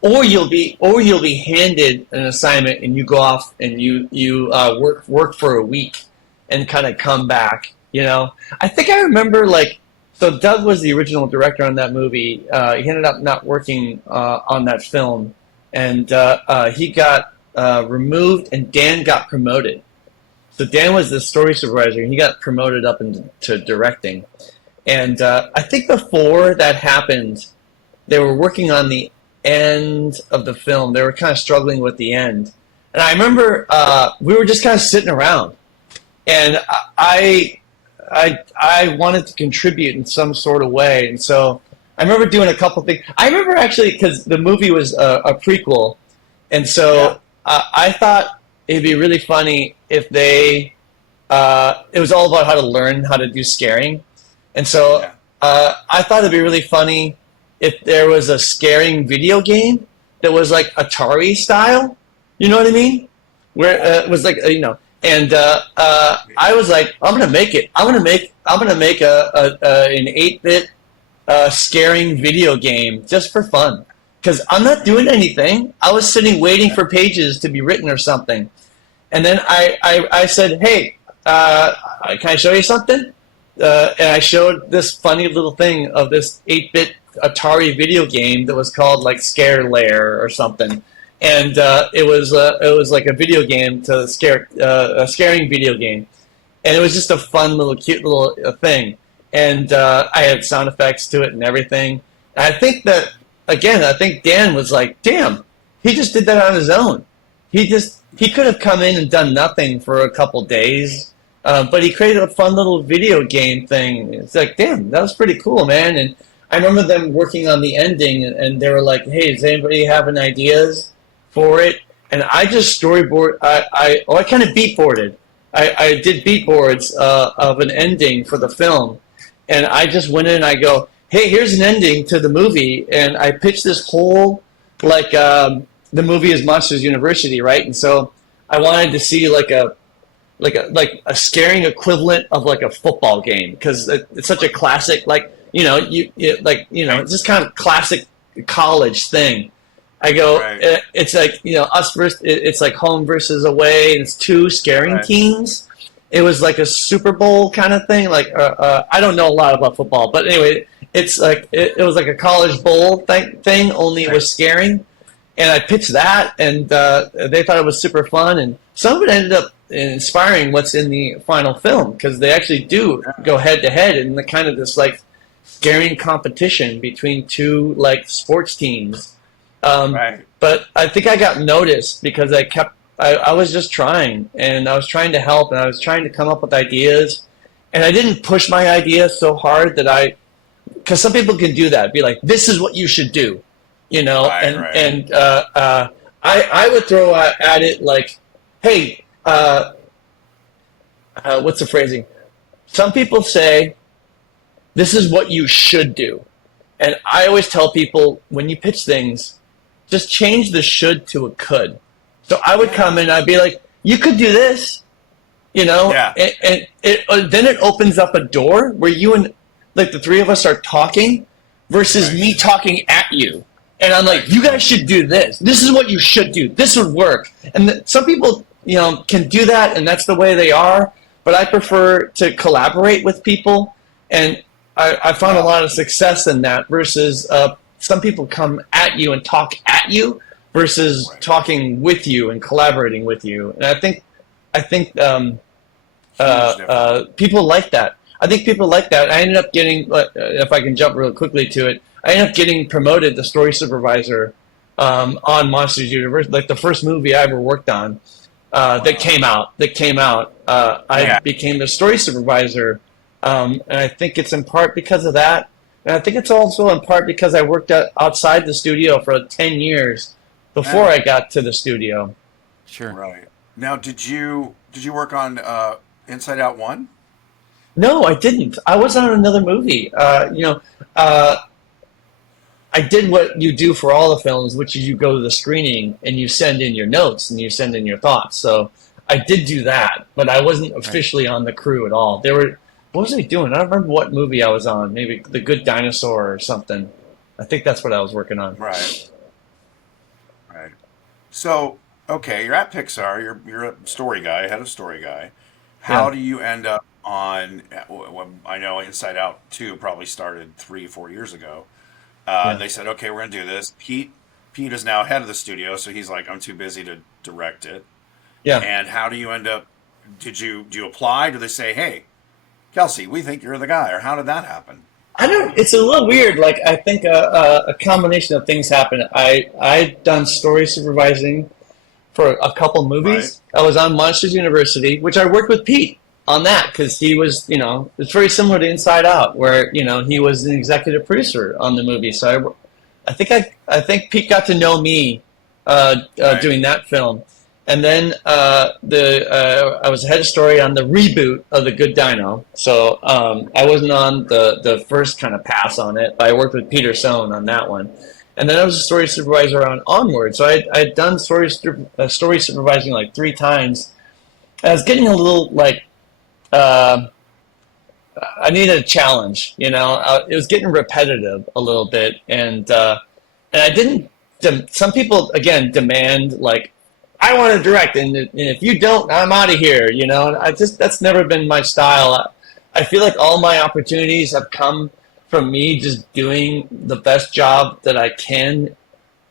or you'll be handed an assignment and you go off and you work for a week and kind of come back. I think I remember like so Doug was the original director on that movie. He ended up not working on that film, and he got removed, and Dan got promoted. So Dan was the story supervisor, and he got promoted up into directing. And I think before that happened, they were working on the end of the film. They were kind of struggling with the end. And I remember we were just kind of sitting around, and I wanted to contribute in some sort of way. And so I remember doing a couple things. I remember actually because the movie was a prequel, and Yeah, so I thought it'd be really funny if it was all about how to learn how to do scaring. And so yeah, I thought it'd be really funny if there was a scaring video game that was like Atari style. You know what I mean? Where it was like and I was like, I'm gonna make it. I'm gonna make an 8-bit scaring video game just for fun. Because I'm not doing anything. I was sitting waiting for pages to be written or something. And then I said, hey, can I show you something? And I showed this funny little thing of this 8-bit Atari video game that was called like Scare Lair or something. And it was like a video game to scare a scaring video game. And it was just a fun little cute little thing. And I had sound effects to it and everything. And I think that, again, I think Dan was like, damn, he just did that on his own. He could have come in and done nothing for a couple days, but he created a fun little video game thing. It's like, damn, that was pretty cool, man. And I remember them working on the ending, and they were like, hey, does anybody have any ideas for it? And I just storyboard. I kind of beatboarded. I did beatboards of an ending for the film, and I just went in and I go, hey, here's an ending to the movie, and I pitched this whole, like, the movie is Monsters University, right? And so I wanted to see like a scaring equivalent of like a football game, because it's such a classic, like, it's just kind of classic college thing. I go, right. It's like, us versus, it's like home versus away, and it's two scaring teams. It was like a Super Bowl kind of thing. Like, I don't know a lot about football, but anyway, it's like it was like a college bowl thing, only it was scaring. And I pitched that, and they thought it was super fun. And some of it ended up inspiring what's in the final film, because they actually do go head to head in the kind of this like scaring competition between two like sports teams. But I think I got noticed because I was just trying, and I was trying to help, and I was trying to come up with ideas, and I didn't push my ideas so hard that because some people can do that, be like, this is what you should do, and I would throw at it like, hey, what's the phrasing? Some people say, this is what you should do. And I always tell people, when you pitch things, just change the should to a could. So I would come in, I'd be like, you could do this, and then it opens up a door where you and like the three of us are talking versus me talking at you. And I'm like, you guys should do this. This is what you should do. This would work. And some people, can do that, and that's the way they are. But I prefer to collaborate with people, and I found a lot of success in that versus some people come at you and talk at you versus talking with you and collaborating with you. And I think people like that. I think people like that. I ended up getting, if I can jump real quickly to it, I ended up getting promoted to story supervisor on Monsters University, like the first movie I ever worked on that came out. I became the story supervisor, and I think it's in part because of that. And I think it's also in part because I worked outside the studio for 10 years before I got to the studio. Sure. Right. Now, did you work on Inside Out 1? No, I didn't. I was on another movie. I did what you do for all the films, which is you go to the screening and you send in your notes and you send in your thoughts. So I did do that, but I wasn't officially on the crew at all. What was I doing? I don't remember what movie I was on. Maybe The Good Dinosaur or something. I think that's what I was working on. Right. So, okay, you're at Pixar. You're a story guy, head of story guy. How do you end up on? I know Inside Out 2 probably started 3-4 years ago. They said, okay, we're gonna do this. Pete is now head of the studio, so he's like, I'm too busy to direct it. Yeah. And how do you end up? Do you apply? Do they say, hey, Kelsey, we think you're the guy, or how did that happen? It's a little weird. Like, I think a combination of things happened. I'd done story supervising for a couple movies. Right. I was on Monsters University, which I worked with Pete on that, because he was, it's very similar to Inside Out, where, he was an executive producer on the movie. So I think Pete got to know me doing that film. And then I was head of story on the reboot of The Good Dino. So I wasn't on the first kind of pass on it, but I worked with Peter Sohn on that one. And then I was a story supervisor on Onward. So I'd done story supervising like 3 times. I was getting a little like, I needed a challenge. It was getting repetitive a little bit, and I didn't. Some people again demand like, I want to direct, and if you don't, I'm out of here. And that's never been my style. I feel like all my opportunities have come from me just doing the best job that I can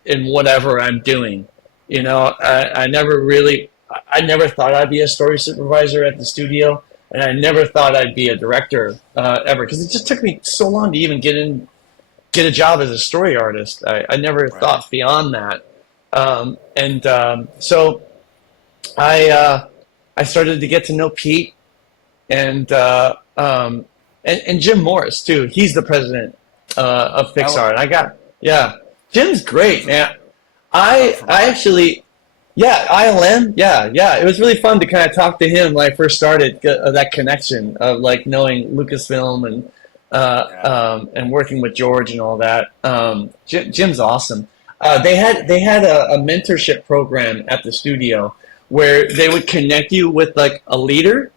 in whatever I'm doing. I never thought I'd be a story supervisor at the studio, and I never thought I'd be a director ever, because it just took me so long to even get a job as a story artist. I never Right. thought beyond that, so I started to get to know Pete and and Jim Morris too. He's the president of Pixar, and yeah, Jim's great, man. I actually, yeah, ILM, yeah. It was really fun to kind of talk to him when I first started, that connection of like knowing Lucasfilm and working with George and all that. Jim's awesome. They had a mentorship program at the studio where they would connect you with like a leader.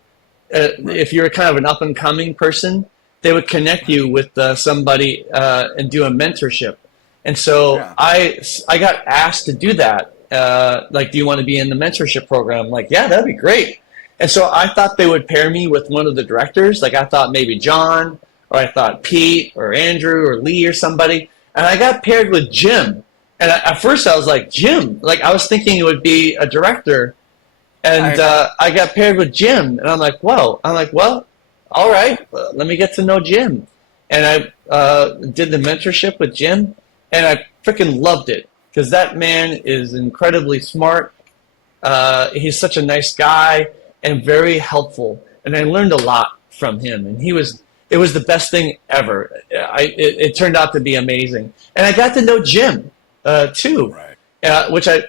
If you're kind of an up and coming person, they would connect you with somebody and do a mentorship. And so Yeah. I got asked to do that. Like, do you want to be in the mentorship program? I'm like, yeah, that'd be great. And so I thought they would pair me with one of the directors. Like, I thought maybe John, or I thought Pete or Andrew or Lee or somebody. And I got paired with Jim. And at first I was like, Jim, like I was thinking it would be a director. And I got paired with Jim, and I'm like, whoa. I'm like, well, all right, let me get to know Jim. And I did the mentorship with Jim, and I freaking loved it, because that man is incredibly smart. He's such a nice guy and very helpful, and I learned a lot from him. And it was the best thing ever. It turned out to be amazing, and I got to know Jim too. Right. Which I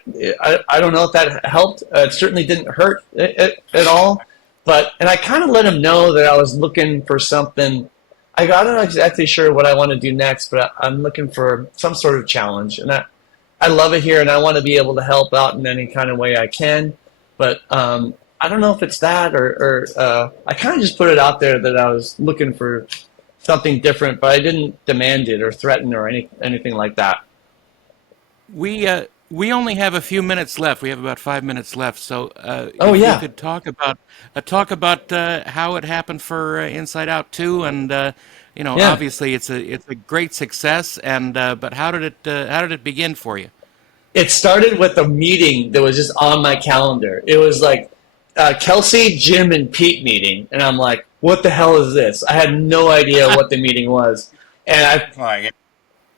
don't know if that helped. It certainly didn't hurt at all. And I kind of let him know that I was looking for something. I'm not exactly sure what I want to do next, but I'm looking for some sort of challenge. And I love it here, and I want to be able to help out in any kind of way I can. But I don't know if it's that, or I kind of just put it out there that I was looking for something different, but I didn't demand it or threaten or anything like that. We only have a few minutes left. We have about 5 minutes left. So Oh if you yeah. could talk about how it happened for Inside Out 2, and Yeah. obviously it's a great success. And but how did it begin for you? It started with a meeting that was just on my calendar. It was like Kelsey, Jim, and Pete meeting, and I'm like, "What the hell is this?" I had no idea what the meeting was, and Like,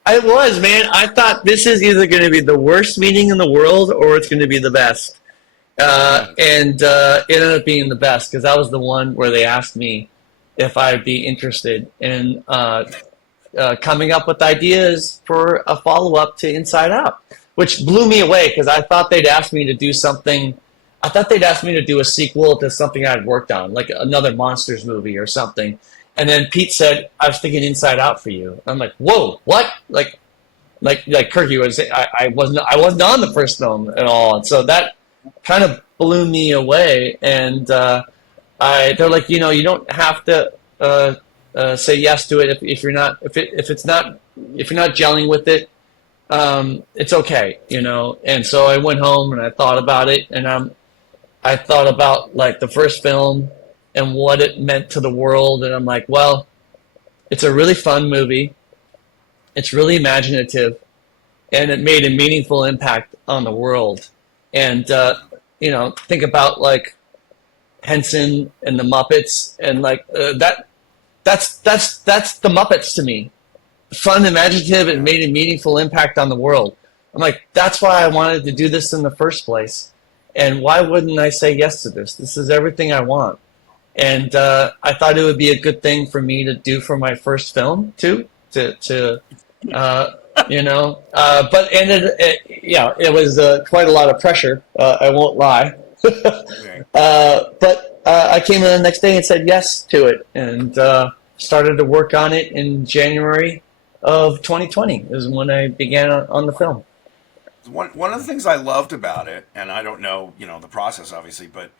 I was, man. I thought this is either going to be the worst meeting in the world or it's going to be the best, and it ended up being the best, because that was the one where they asked me if I'd be interested in coming up with ideas for a follow-up to Inside Out, which blew me away, because I thought they'd ask me to do something. I thought they'd ask me to do a sequel to something I'd worked on, like another Monsters movie or something. And then Pete said, "I was thinking Inside Out for you." I'm like, "Whoa, what?" Like Kirky was, I wasn't on the first film at all, and so that kind of blew me away. And they're like, you don't have to say yes to it if you're not if you're not gelling with it. It's okay. And so I went home and I thought about it, and I thought about like the first film and what it meant to the world, and I'm like, well, it's a really fun movie. It's really imaginative, and it made a meaningful impact on the world. And think about like Henson and the Muppets, and like that's the Muppets to me. Fun, imaginative, and made a meaningful impact on the world. I'm like, that's why I wanted to do this in the first place. And why wouldn't I say yes to this? This is everything I want. And I thought it would be a good thing for me to do for my first film too. But it was quite a lot of pressure. I won't lie. But I came in the next day and said yes to it, and started to work on it in January of 2020. Is when I began on the film. one of the things I loved about it, and I don't know, the process obviously, but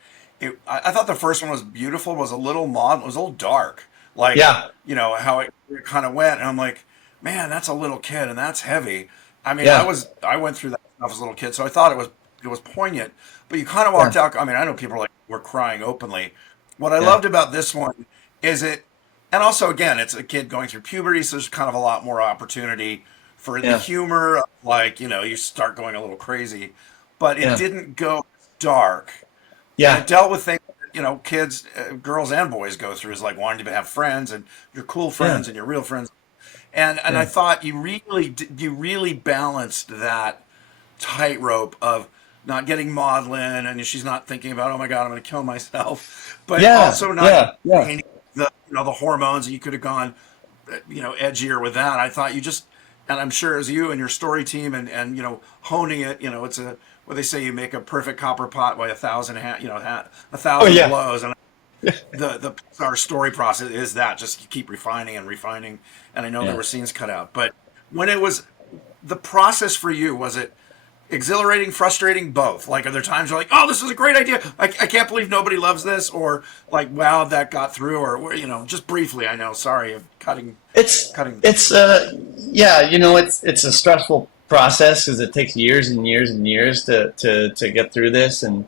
I thought the first one was beautiful. Was a little dark. like, Yeah. how it kind of went. And I'm like, man, that's a little kid and that's heavy. I mean, Yeah. I went through that stuff as a little kid, so I thought it was poignant. But you kind of Yeah. walked out. I mean, I know people were crying openly. What I Yeah. loved about this one is and also again, it's a kid going through puberty, so there's kind of a lot more opportunity for the Yeah. humor. Like, you start going a little crazy, but it Yeah. didn't go dark, and Yeah. it dealt with things kids, girls and boys go through, is like wanting to have friends and your cool Yeah. friends and your real friends. And I Yeah. thought you really balanced that tightrope of not getting maudlin, and she's not thinking about, oh my god, I'm going to kill myself, but Yeah. also not Yeah. Yeah. the hormones. You could have gone edgier with that. I thought you just, and I'm sure as you and your story team and honing it. It's what they say, you make a perfect copper pot by 1,000 a Oh thousand yeah. blows. And our story process is that just you keep refining and refining. And I know there Yeah. were scenes cut out, but when it was the process for you, was it exhilarating, frustrating, both? Like, are there times you're like, oh, this is a great idea, I can't believe nobody loves this, or like, wow, that got through, or just briefly, I know, sorry, of It's cutting. it's yeah, it's a stressful process because it takes years and years and years to get through this and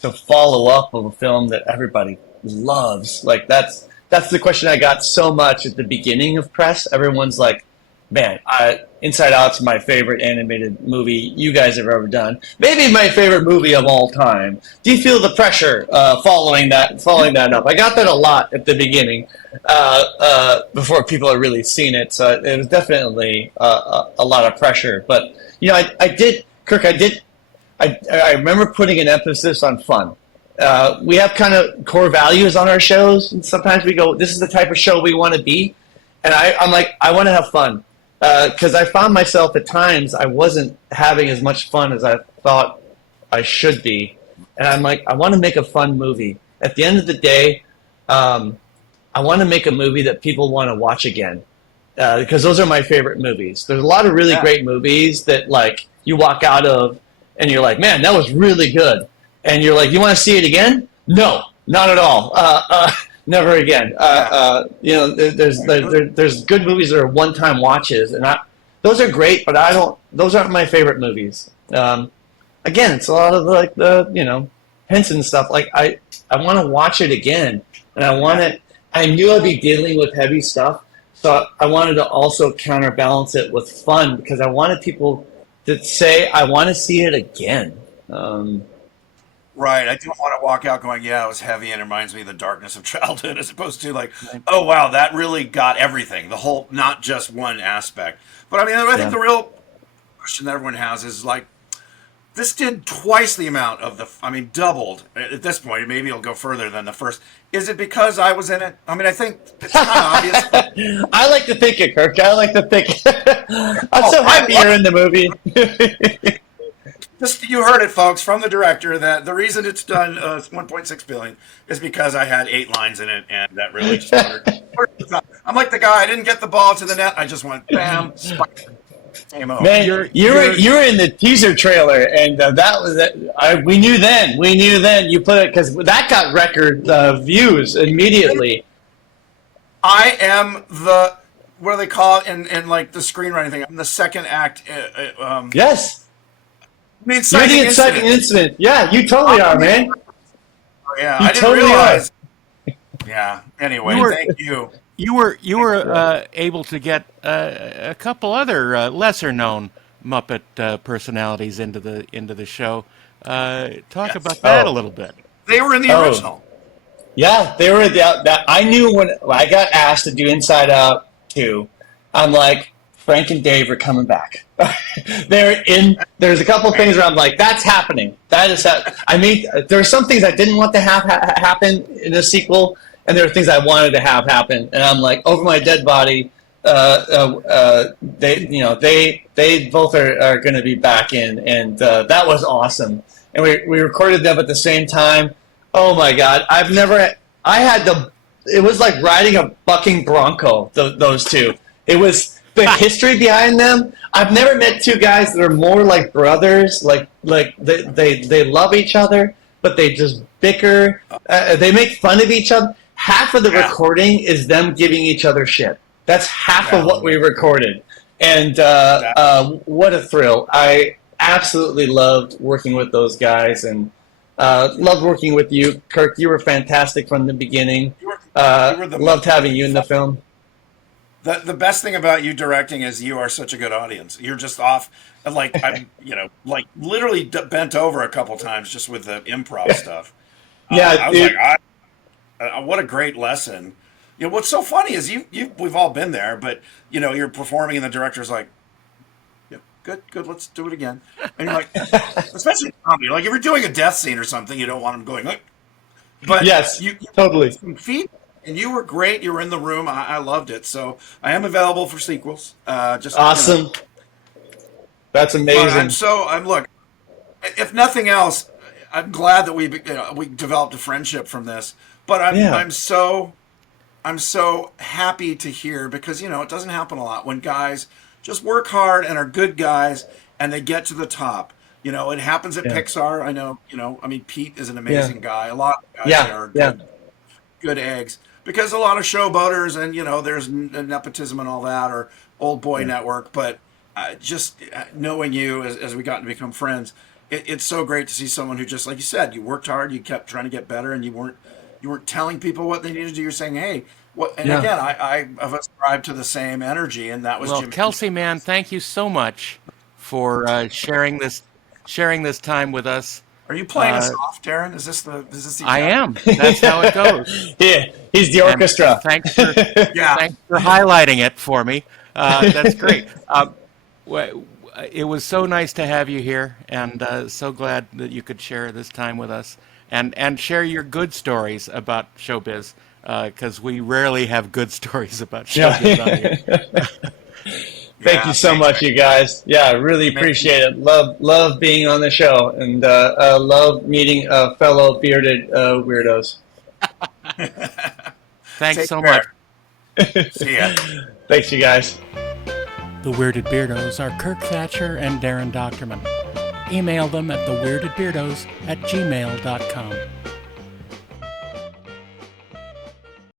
to follow up of a film that everybody loves. Like that's the question I got so much at the beginning of press. Everyone's like, "Man, Inside Out's my favorite animated movie you guys have ever done. Maybe my favorite movie of all time. Do you feel the pressure following that up?" I got that a lot at the beginning before people had really seen it. So it was definitely a lot of pressure. But I did, Kirk. I remember putting an emphasis on fun. We have kind of core values on our shows, and sometimes we go, "This is the type of show we want to be," and I'm like, I want to have fun. Because I found myself at times I wasn't having as much fun as I thought I should be, and I'm like, I want to make a fun movie. At the end of the day, I want to make a movie that people want to watch again, because those are my favorite movies. There's a lot of really Yeah. great movies that like you walk out of and you're like, man, that was really good, and you're like, you want to see it again? No, not at all. Never again. There's good movies that are one-time watches, and those are great, but I don't. Those aren't my favorite movies. Again, it's a lot of like the Henson stuff. Like I want to watch it again, and I want it. I knew I'd be dealing with heavy stuff, so I wanted to also counterbalance it with fun because I wanted people to say, I want to see it again. Right. I don't want to walk out going, yeah, it was heavy and it reminds me of the darkness of childhood, as opposed to like, oh, wow, that really got everything, the whole, not just one aspect. But I mean, I think Yeah. the real question that everyone has is like, this did twice the amount of doubled at this point. Maybe it'll go further than the first. Is it because I was in it? I mean, I think it's kind of obvious. I like to think it, Kirk. I like to think. I'm Oh, so happy you're in the movie. Just you heard it, folks, from the director that the reason it's done 1.6 billion is because I had 8 lines in it, and that really just I'm like the guy. I didn't get the ball to the net. I just went bam, spike, game over. Man, you were in the teaser trailer, and that was it. We knew then. You put it because that got record views immediately. I am the what do they call it in like the screenwriting thing? I'm the second act. Yes, The you're inciting the inciting incident. incident. Yeah, you totally are, man. Yeah, You I didn't totally realize. Yeah. Anyway, You were thank you. you were able to get a couple other lesser known Muppet personalities into the show. Talk Yes. about that a Oh, little bit. They were in the oh, original. yeah. They were that. I knew when I got asked to do Inside Out 2. I'm like, Frank and Dave are coming back. They're in. There's a couple things where I'm like, that's happening. That is that. I mean, there are some things I didn't want to have happen in a sequel, and there are things I wanted to have happen. And I'm like, over my dead body. They both are going to be back in, and that was awesome. And we recorded them at the same time. Oh my God! It was like riding a bucking bronco. Those two. It was the history behind them. I've never met two guys that are more like brothers. Like they love each other, but they just bicker. They make fun of each other. half of the recording is them giving each other shit. That's half of what we recorded. And what a thrill. I absolutely loved working with those guys, and loved working with you. Kirk, you were fantastic from the beginning. Loved having you in the film. The best thing about you directing is you are such a good audience. You're just off, like I'm, like literally bent over a couple times just with the improv stuff. Yeah, I was like, what a great lesson. What's so funny is we've all been there, but you're performing and the director's like, yeah, good, let's do it again. And you're like, especially in comedy, like if you're doing a death scene or something, you don't want him going, like, but yes, you totally. some feedback. And you were great. You were in the room. I loved it. So I am available for sequels. Just awesome. That's amazing. Look. If nothing else, I'm glad that we developed a friendship from this. But I'm so happy to hear, because it doesn't happen a lot when guys just work hard and are good guys and they get to the top. It happens at Pixar. I know. I mean, Pete is an amazing guy. A lot of guys there are good eggs. Because a lot of showboaters and, there's nepotism and all that, or old boy network. But just knowing you as we got to become friends, it's so great to see someone who, just like you said, you worked hard, you kept trying to get better, and you weren't telling people what they needed to do. You're saying, hey, what? And again, I have ascribed to the same energy, and that was Jim. Kelsey Mann, thank you so much for sharing this time with us. Are you playing us off, Darren? Is this the? I am. That's how it goes. Yeah, he's the orchestra. And thanks for highlighting it for me. That's great. It was so nice to have you here, and so glad that you could share this time with us and share your good stories about showbiz, because we rarely have good stories about showbiz on here. Thank you so much, you guys. Yeah, I really appreciate it. Love being on the show, and love meeting fellow bearded weirdos. Thanks so much. See ya. Thanks, you guys. The Weirded Beardos are Kirk Thatcher and Darren Doctorman. Email them at theweirdedbeardos@gmail.com.